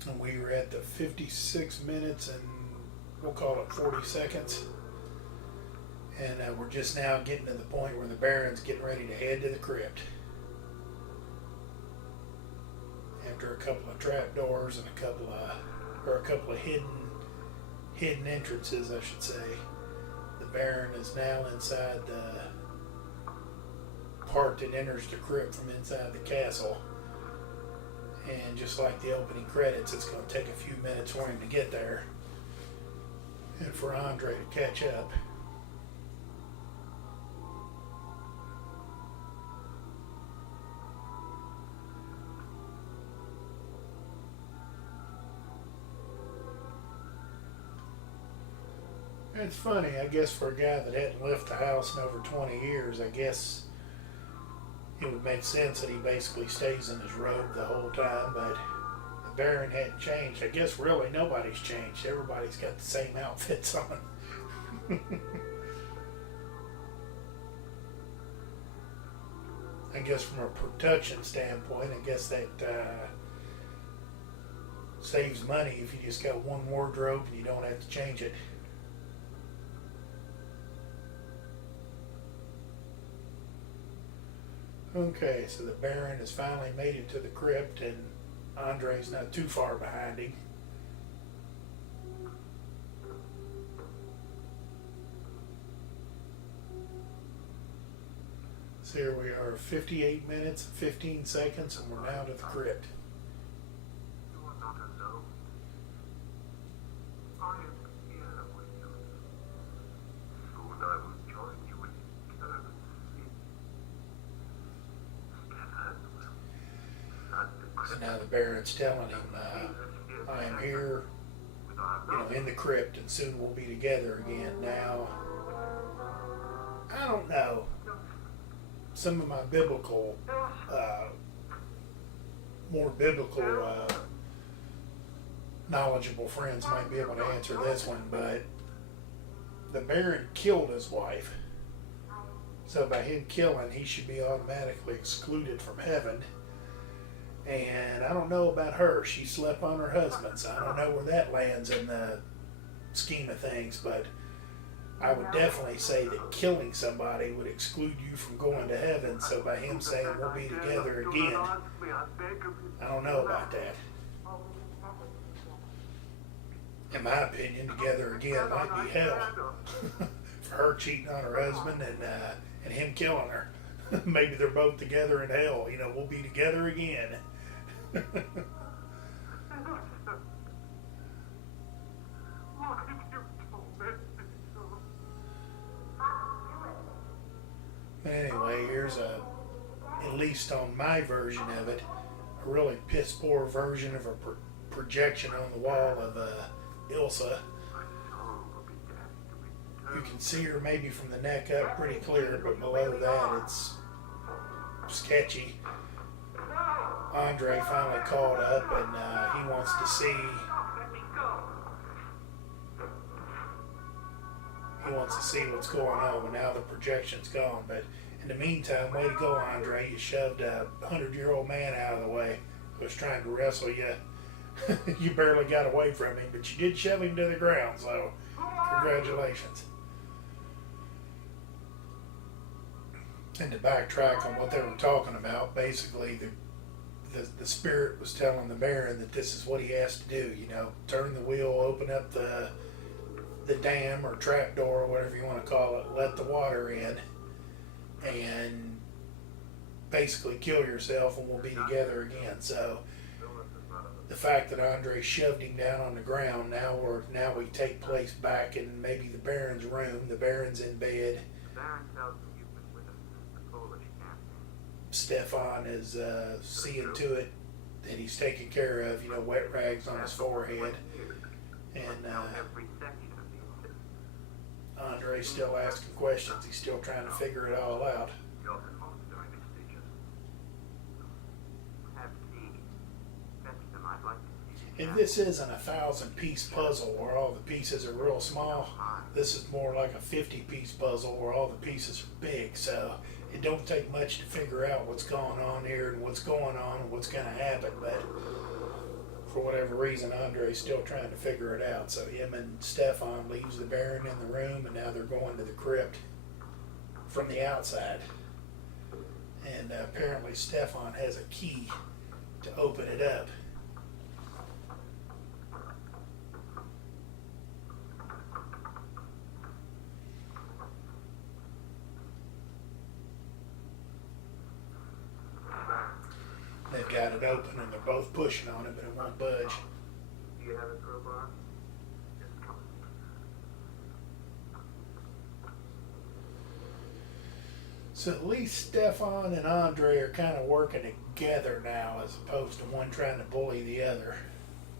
And we were at the 56 minutes and we'll call it 40 seconds. And we're just now getting to the point where the Baron's getting ready to head to the crypt. After a couple of trap doors and a couple of hidden entrances, I should say. The Baron is now inside the part that enters the crypt from inside the castle. And just like the opening credits, it's going to take a few minutes for him to get there and for Andre to catch up. It's funny, I guess for a guy that hadn't left the house in over 20 years, I guess it would make sense that he basically stays in his robe the whole time, but the Baron hadn't changed. I guess really nobody's changed. Everybody's got the same outfits on. I guess from a production standpoint, I guess that saves money if you just got one wardrobe and you don't have to change it. Okay, so the Baron has finally made it to the crypt, and Andre's not too far behind him. So here we are, 58 minutes and 15 seconds, and we're now to the crypt. You are not alone. I am here with you. Soon I will join you in eternal sleep. Stefan will flood the So crypt. now the Baron's telling him, I am here, With our in the crypt, and soon we'll be together again. Now, I don't know. Some of my biblical, more biblical, knowledgeable friends might be able to answer this one, but the Baron killed his wife. So by him killing, he should be automatically excluded from heaven. And I don't know about her. She slept on her husband, so I don't know where that lands in the scheme of things, but I would definitely say that killing somebody would exclude you from going to heaven. So by him saying we'll be together again, I don't know about that. In my opinion, together again might be hell. For her cheating on her husband and him killing her. Maybe they're both together in hell. We'll be together again. Anyway, here's at least on my version of it, a really piss poor version of a projection on the wall of Ilsa. You can see her maybe from the neck up pretty clear, but below that it's sketchy. Andre finally called up, and he wants to see. He wants to see what's going on, but now the projection's gone. But in the meantime, way to go, Andre! You shoved a 100-year-old man out of the way who was trying to wrestle you. You barely got away from him, but you did shove him to the ground. So, congratulations. And to backtrack on what they were talking about, basically the spirit was telling the Baron that this is what he has to do. Turn the wheel, open up the dam or trap door or whatever you want to call it, let the water in, and basically kill yourself, and we'll be together again. So the fact that Andre shoved him down on the ground, now we take place back in maybe the Baron's room. The Baron's in bed. Stefan is seeing to it that he's taken care of, wet rags on his forehead. And Andre's still asking questions. He's still trying to figure it all out. And this isn't a 1,000-piece puzzle where all the pieces are real small. This is more like a 50-piece puzzle where all the pieces are big. So it don't take much to figure out what's going on here and what's going on and what's going to happen. But for whatever reason, Andre's still trying to figure it out. So him and Stefan leaves the Baron in the room, and now they're going to the crypt from the outside. And apparently Stefan has a key to open it up. They've got it open and they're both pushing on it, but it won't budge. Do you have a crowbar? Just come. So at least Stefan and Andre are kind of working together now, as opposed to one trying to bully the other.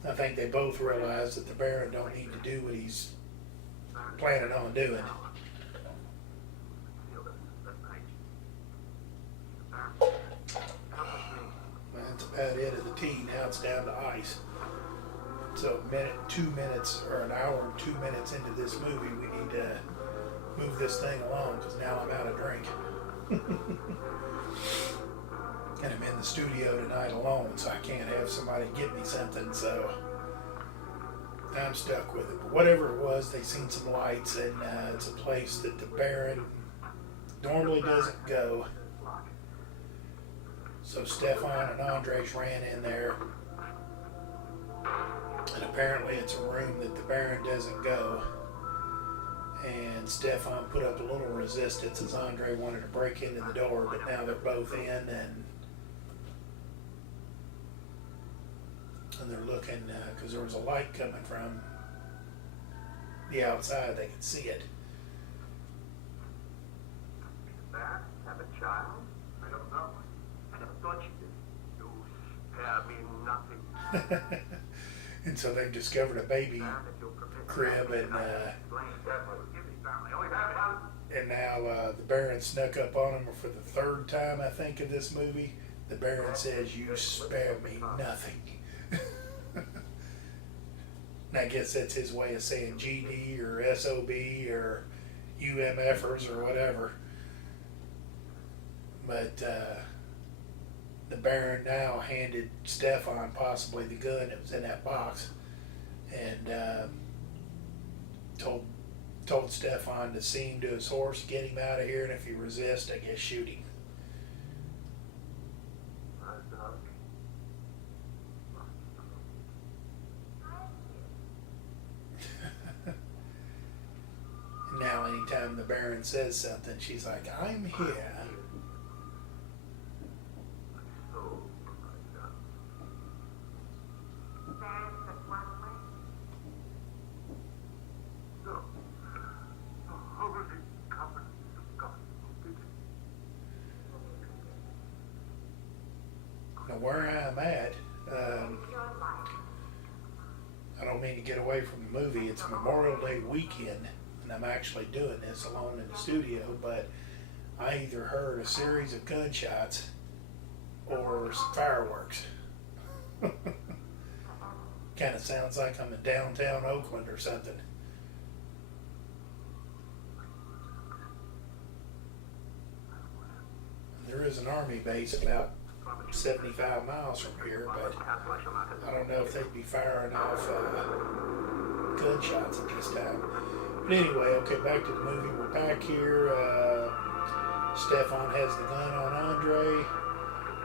I think they both realize that the Baron don't need to do what he's planning on doing. That's about it at the tee. Now it's down to ice. So a minute, 2 minutes, or an hour and 2 minutes into this movie, we need to move this thing along because now I'm out of drink. And I'm in the studio tonight alone, so I can't have somebody get me something, so I'm stuck with it. But whatever it was, they seen some lights, and it's a place that the Baron normally doesn't go. So Stefan and Andres ran in there, and apparently it's a room that the Baron doesn't go. And Stefan put up a little resistance as Andre wanted to break into the door, but now they're both in, and they're looking, because there was a light coming from the outside. They could see it. That? Have a child? I don't know. I never thought you did. You spare me nothing. And so they've discovered a baby crib, and now the Baron snuck up on him for the third time, I think, in this movie. The Baron says, "You spare me nothing." And I guess that's his way of saying GD or SOB or UMFers or whatever. But the Baron now handed Stefan possibly the gun that was in that box, and told Stefan to see him to his horse, get him out of here, and if he resists, I guess shoot him. And now anytime the Baron says something, she's like, "I'm here." Now where I'm at, I don't mean to get away from the movie. It's Memorial Day weekend, and I'm actually doing this alone in the studio, but I either heard a series of gunshots or some fireworks. Kind of sounds like I'm in downtown Oakland or something. There is an army base about 75 miles from here, but I don't know if they'd be firing off gunshots at this time. But anyway, okay, back to the movie. We're back here. Stefan has the gun on Andre.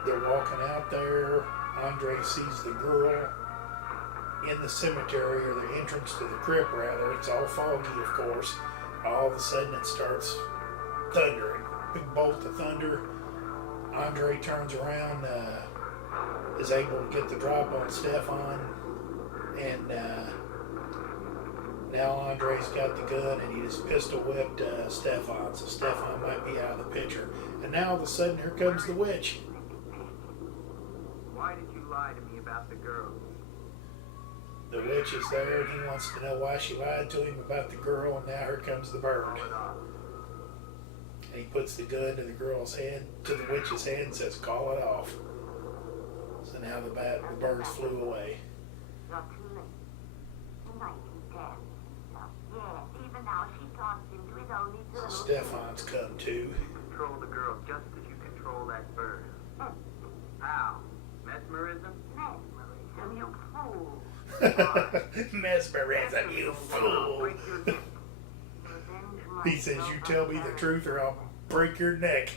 They're walking out there. Andre sees the girl in the cemetery, or the entrance to the crypt rather. It's all foggy, of course. All of a sudden it starts thundering. Big bolt of thunder. Andre turns around, is able to get the drop on Stefan, and now Andre's got the gun, and he just pistol whipped Stefan, so Stefan might be out of the picture. And now all of a sudden, here comes the witch. Why did you lie to me about the girl? The witch is there, and he wants to know why she lied to him about the girl, and now here comes the bird. And he puts the gun to the girl's head, to the witch's head, and says, "Call it off." So now the birds flew away. You're too late. Tonight he's dead. Yeah, even now she tossed him to his only So girl. Stefan's come too. Control the girl just as you control that bird. How? Mesmerism? Mesmerism, you fool. Mesmerism, you fool. Break your neck. He says, "You tell me the truth or I'll break your neck."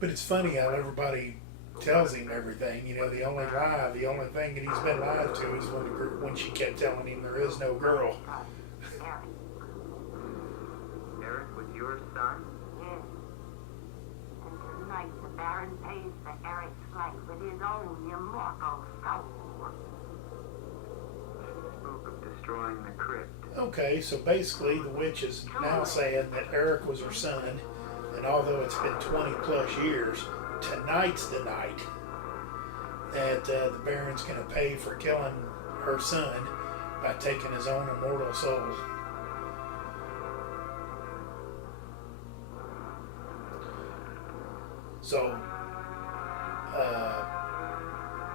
But it's funny how everybody tells him everything. You know, the only thing that he's been lied to is when she kept telling him there is no girl. Eric was your son? Yes. And tonight the Baron pays for Eric's life with his own immortal soul. Spoke of destroying the crypt. Okay, so basically the witch is now saying that Eric was her son, and although it's been 20 plus years, tonight's the night that the Baron's going to pay for killing her son by taking his own immortal soul. So,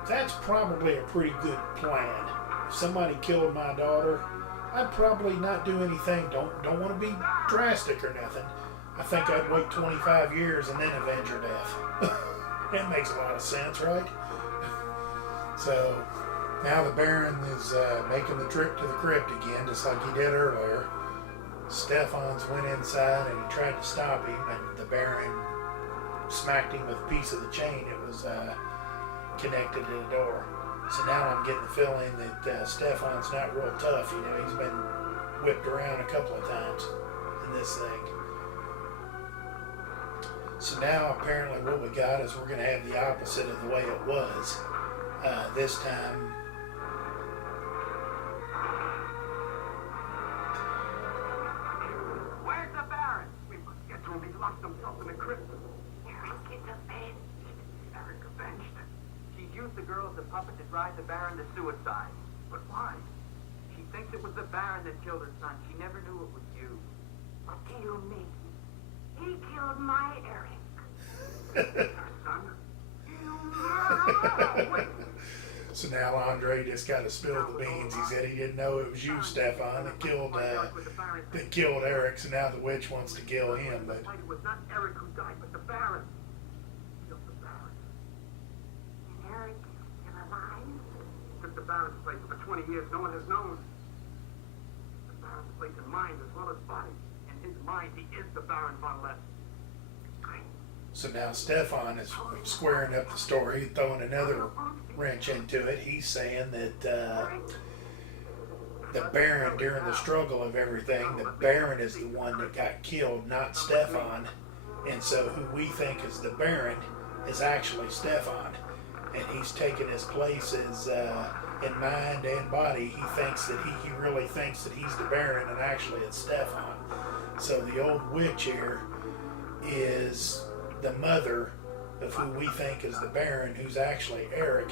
that's probably a pretty good plan. If somebody killed my daughter, I'd probably not do anything. Don't want to be drastic or nothing. I think I'd wait 25 years and then avenge her death. That makes a lot of sense, right? So now the Baron is making the trip to the crypt again, just like he did earlier. Stefan's went inside and he tried to stop him, and the Baron smacked him with a piece of the chain that was connected to the door. So now I'm getting the feeling that Stefan's not real tough. You know, he's been whipped around a couple of times in this thing. So now apparently what we got is we're going to have the opposite of the way it was. This time, Where's the Baron? We must get to him. He's locked himself in the crypt. Eric is avenged. Eric avenged. She used the girl as a puppet to drive the Baron to suicide. But why? She thinks it was the Baron that killed her son. She never knew it was you. What do you mean? He killed my Eric. Her son? You murderer! so now Andre just got to spill the beans. He said he didn't know it was you, Stefan, that killed Eric. So now the witch wants to kill him. But It was not Eric who died, but the Baron. He killed the Baron. And Eric is still alive? Took the Baron's place for 20 years. No one has known. The Baron's place in mind as well as body. In his mind, he is the Baron von Less. so now Stefan is squaring up the story, throwing another wrench into it. He's saying that the Baron, during the struggle of everything, the Baron is the one that got killed, not Stefan. And so who we think is the Baron is actually Stefan. And he's taken his place as in mind and body. He thinks that he really thinks that he's the Baron, and actually it's Stefan. So the old witch here is the mother of who we think is the Baron, who's actually Eric,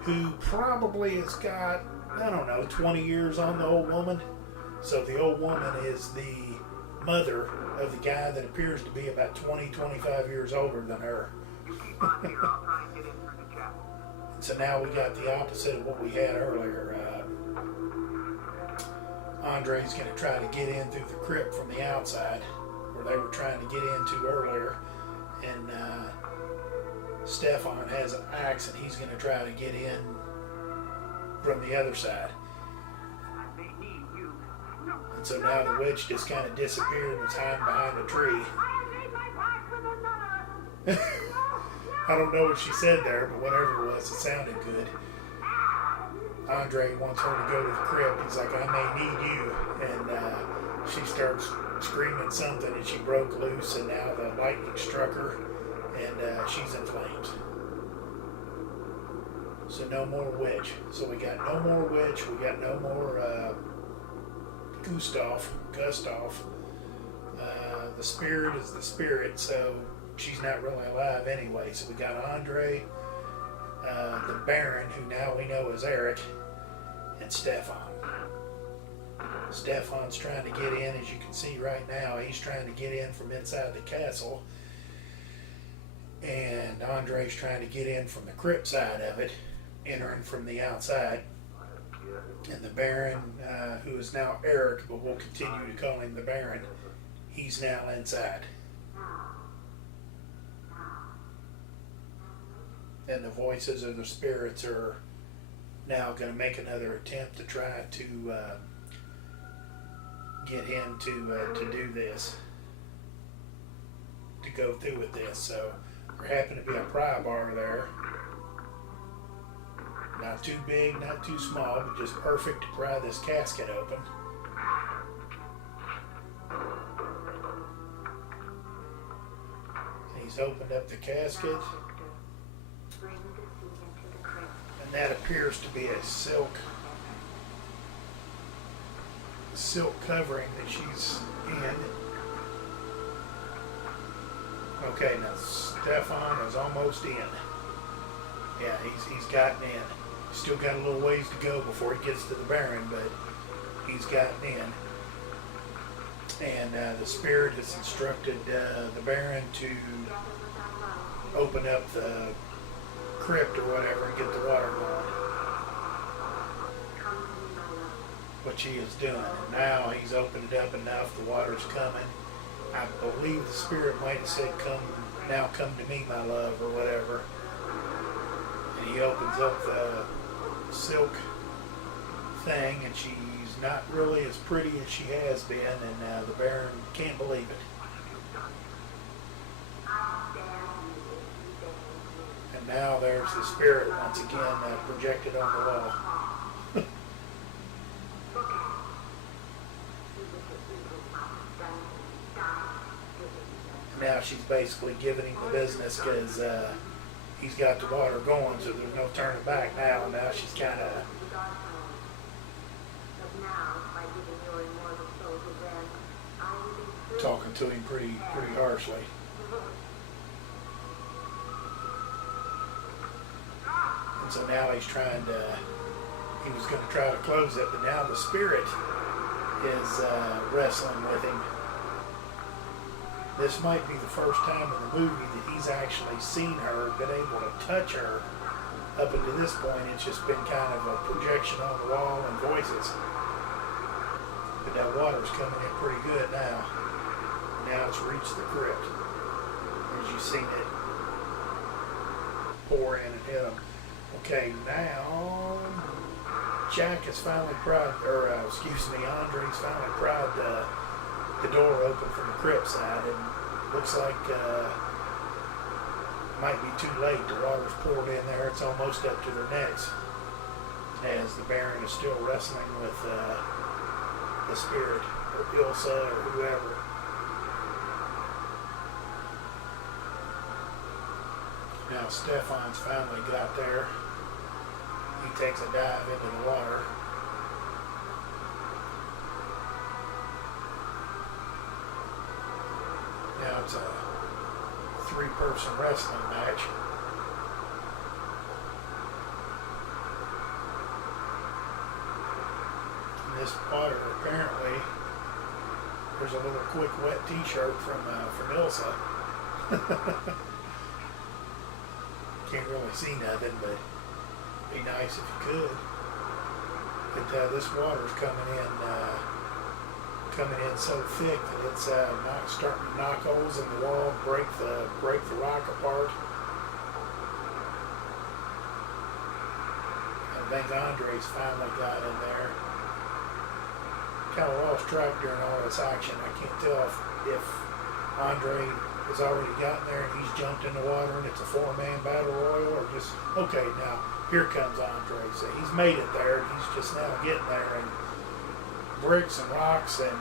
who probably has got, I don't know, 20 years on the old woman. So the old woman is the mother of the guy that appears to be about 20, 25 years older than her. You keep on here. I'll try and get in through the chapel. So now we got the opposite of what we had earlier. Andre's going to try to get in through the crypt from the outside, where they were trying to get into earlier. And Stefan has an axe, and he's going to try to get in from the other side. I may need you. And so now the witch just kind of disappeared and was hiding behind a tree. I have made my pact with another. I don't know what she said there, but whatever it was, it sounded good. Andre wants her to go to the crypt. He's like, I may need you. And she starts screaming something, and she broke loose, and now the lightning struck her, and she's in flames. So no more witch. So we got no more witch. We got no more Gustav. The spirit is the spirit, so she's not really alive anyway. So we got Andre, the Baron, who now we know is Eric, and Stefan. Stefan's trying to get in, as you can see right now. He's trying to get in from inside the castle, and Andre's trying to get in from the crypt side of it, entering from the outside. And the Baron, who is now Eric, but we'll continue to call him the Baron, he's now inside. And the voices of the spirits are now going to make another attempt to try to get him to do this, to go through with this. So there happened to be a pry bar there. Not too big, not too small, but just perfect to pry this casket open. And he's opened up the casket, Bring the seed into the crypt. and that appears to be a silk covering that she's in. Okay, now Stefan is almost in. Yeah, he's gotten in. Still got a little ways to go before he gets to the Baron, but he's gotten in. And the spirit has instructed the Baron to open up the crypt or whatever and get the water going, which he is doing. And now he's opened it up enough, the water's coming, I believe the spirit might have said, "Come now, come to me, my love," or whatever. And he opens up the silk thing, and she's not really as pretty as she has been, and the Baron can't believe it. And now there's the spirit once again projected on the wall. Now she's basically giving him the business because he's got the water going, so there's no turning back now. Now she's kind of talking to him pretty harshly. And so now he's trying to, he was going to try to close it, but now the spirit is wrestling with him. This might be the first time in the movie that he's actually seen her, been able to touch her. Up until this point, it's just been kind of a projection on the wall and voices. But that water's coming in pretty good now. Now it's reached the crypt. As you've seen it pour in and hit him. Okay, now Jack has finally pried, Andre's finally pried the door open from the crypt side, and looks like might be too late. The water's poured in there. It's almost up to their necks, as the Baron is still wrestling with the spirit, or Ilsa, or whoever. Now Stefan's finally got there. He takes a dive into the water. Now it's a 3-person wrestling match. In this water, apparently, there's a little quick wet t-shirt from Ilsa. Can't really see nothing, but it'd be nice if you could. But this water's coming in so thick that it's starting to knock holes in the wall, break the rock apart. I think Andre's finally got in there. Kind of lost track during all this action. I can't tell if Andre has already gotten there and he's jumped in the water and it's a 4-man battle royal, or just, okay, now here comes Andre. So he's made it there, and he's just now getting there, and bricks and rocks and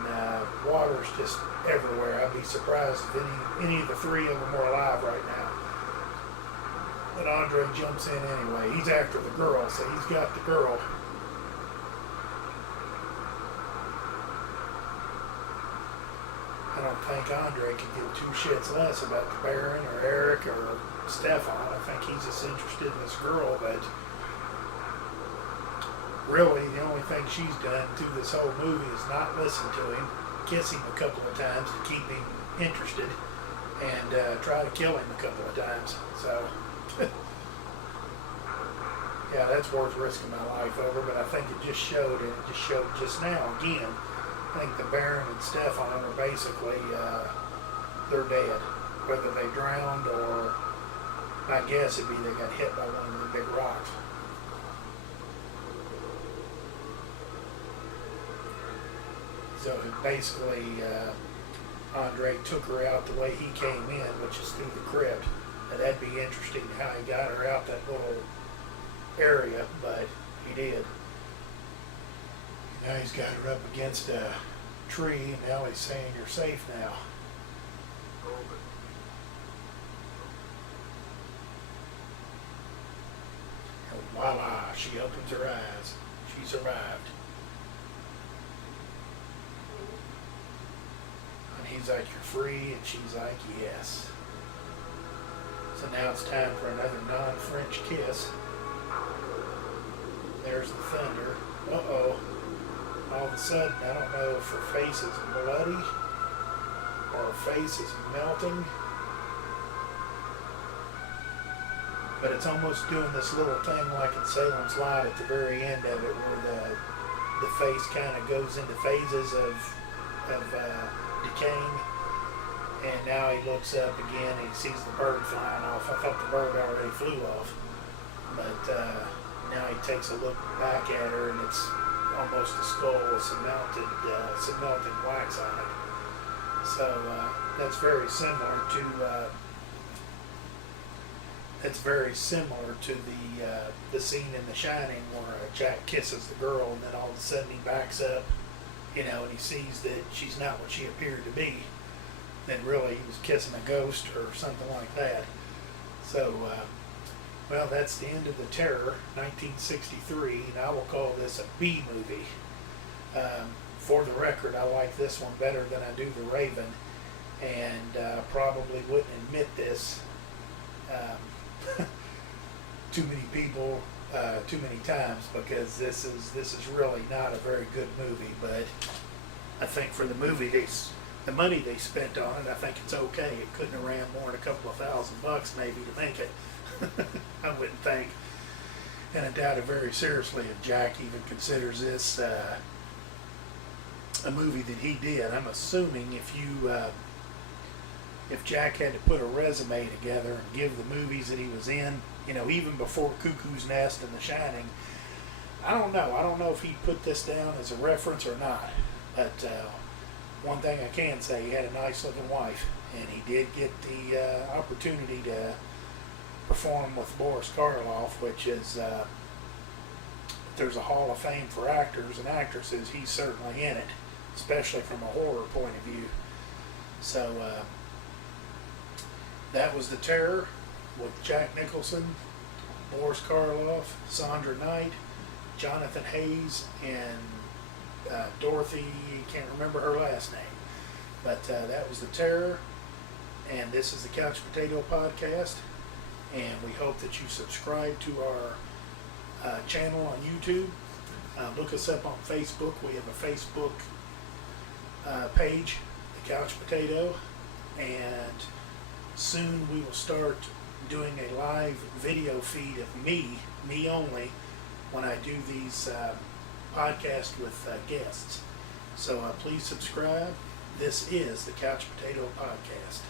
water's just everywhere. I'd be surprised if any of the 3 of them are alive right now. But Andre jumps in anyway. He's after the girl, so he's got the girl. I don't think Andre can give 2 shits less about the Baron or Eric or Stefan. I think he's just interested in this girl, but really the only thing she's done through this whole movie is not listen to him, kiss him a couple of times to keep him interested, and try to kill him a couple of times. So, yeah, that's worth risking my life over, but I think it just showed, and it just showed just now again. I think the Baron and Stefan are basically, they're dead. Whether they drowned or, I guess it'd be they got hit by one of the big rocks. So basically, Andre took her out the way he came in, which is through the crypt. Now, that'd be interesting how he got her out that little area, but he did. Now he's got her up against a tree, and now he's saying, "You're safe now." And voila, she opens her eyes. She survived. And he's like, "You're free," and she's like, "Yes." So now it's time for another non-French kiss. There's the thunder. Uh-oh. All of a sudden, I don't know if her face is bloody or her face is melting. But it's almost doing this little thing like in Salem's Lot at the very end of it, where the face kind of goes into phases of decaying. And now he looks up again and he sees the bird flying off. I thought the bird already flew off. But now he takes a look back at her and it's almost a skull with some melted wax on it. So that's very similar to the scene in The Shining where Jack kisses the girl and then all of a sudden he backs up, and he sees that she's not what she appeared to be. And really he was kissing a ghost or something like that. So, well, that's the end of The Terror, 1963, and I will call this a B movie. For the record, I like this one better than I do The Raven, and probably wouldn't admit this too many people too many times, because this is really not a very good movie. But I think for the movie, the money they spent on it, I think it's okay. It couldn't have ran more than a couple of $1,000 maybe to make it. I wouldn't think. And I doubt it very seriously if Jack even considers this a movie that he did. I'm assuming if Jack had to put a resume together and give the movies that he was in, even before Cuckoo's Nest and The Shining, I don't know. I don't know if he put this down as a reference or not. But one thing I can say, he had a nice looking wife, and he did get the opportunity to perform with Boris Karloff, which is, if there's a Hall of Fame for actors and actresses, he's certainly in it, especially from a horror point of view. So that was The Terror with Jack Nicholson, Boris Karloff, Sandra Knight, Jonathan Hayes, and Dorothy, can't remember her last name. But that was The Terror, and this is the Couch Potato Podcast. And we hope that you subscribe to our channel on YouTube. Look us up on Facebook. We have a Facebook page, The Couch Potato. And soon we will start doing a live video feed of me only, when I do these podcasts with guests. So please subscribe. This is the Couch Potato Podcast.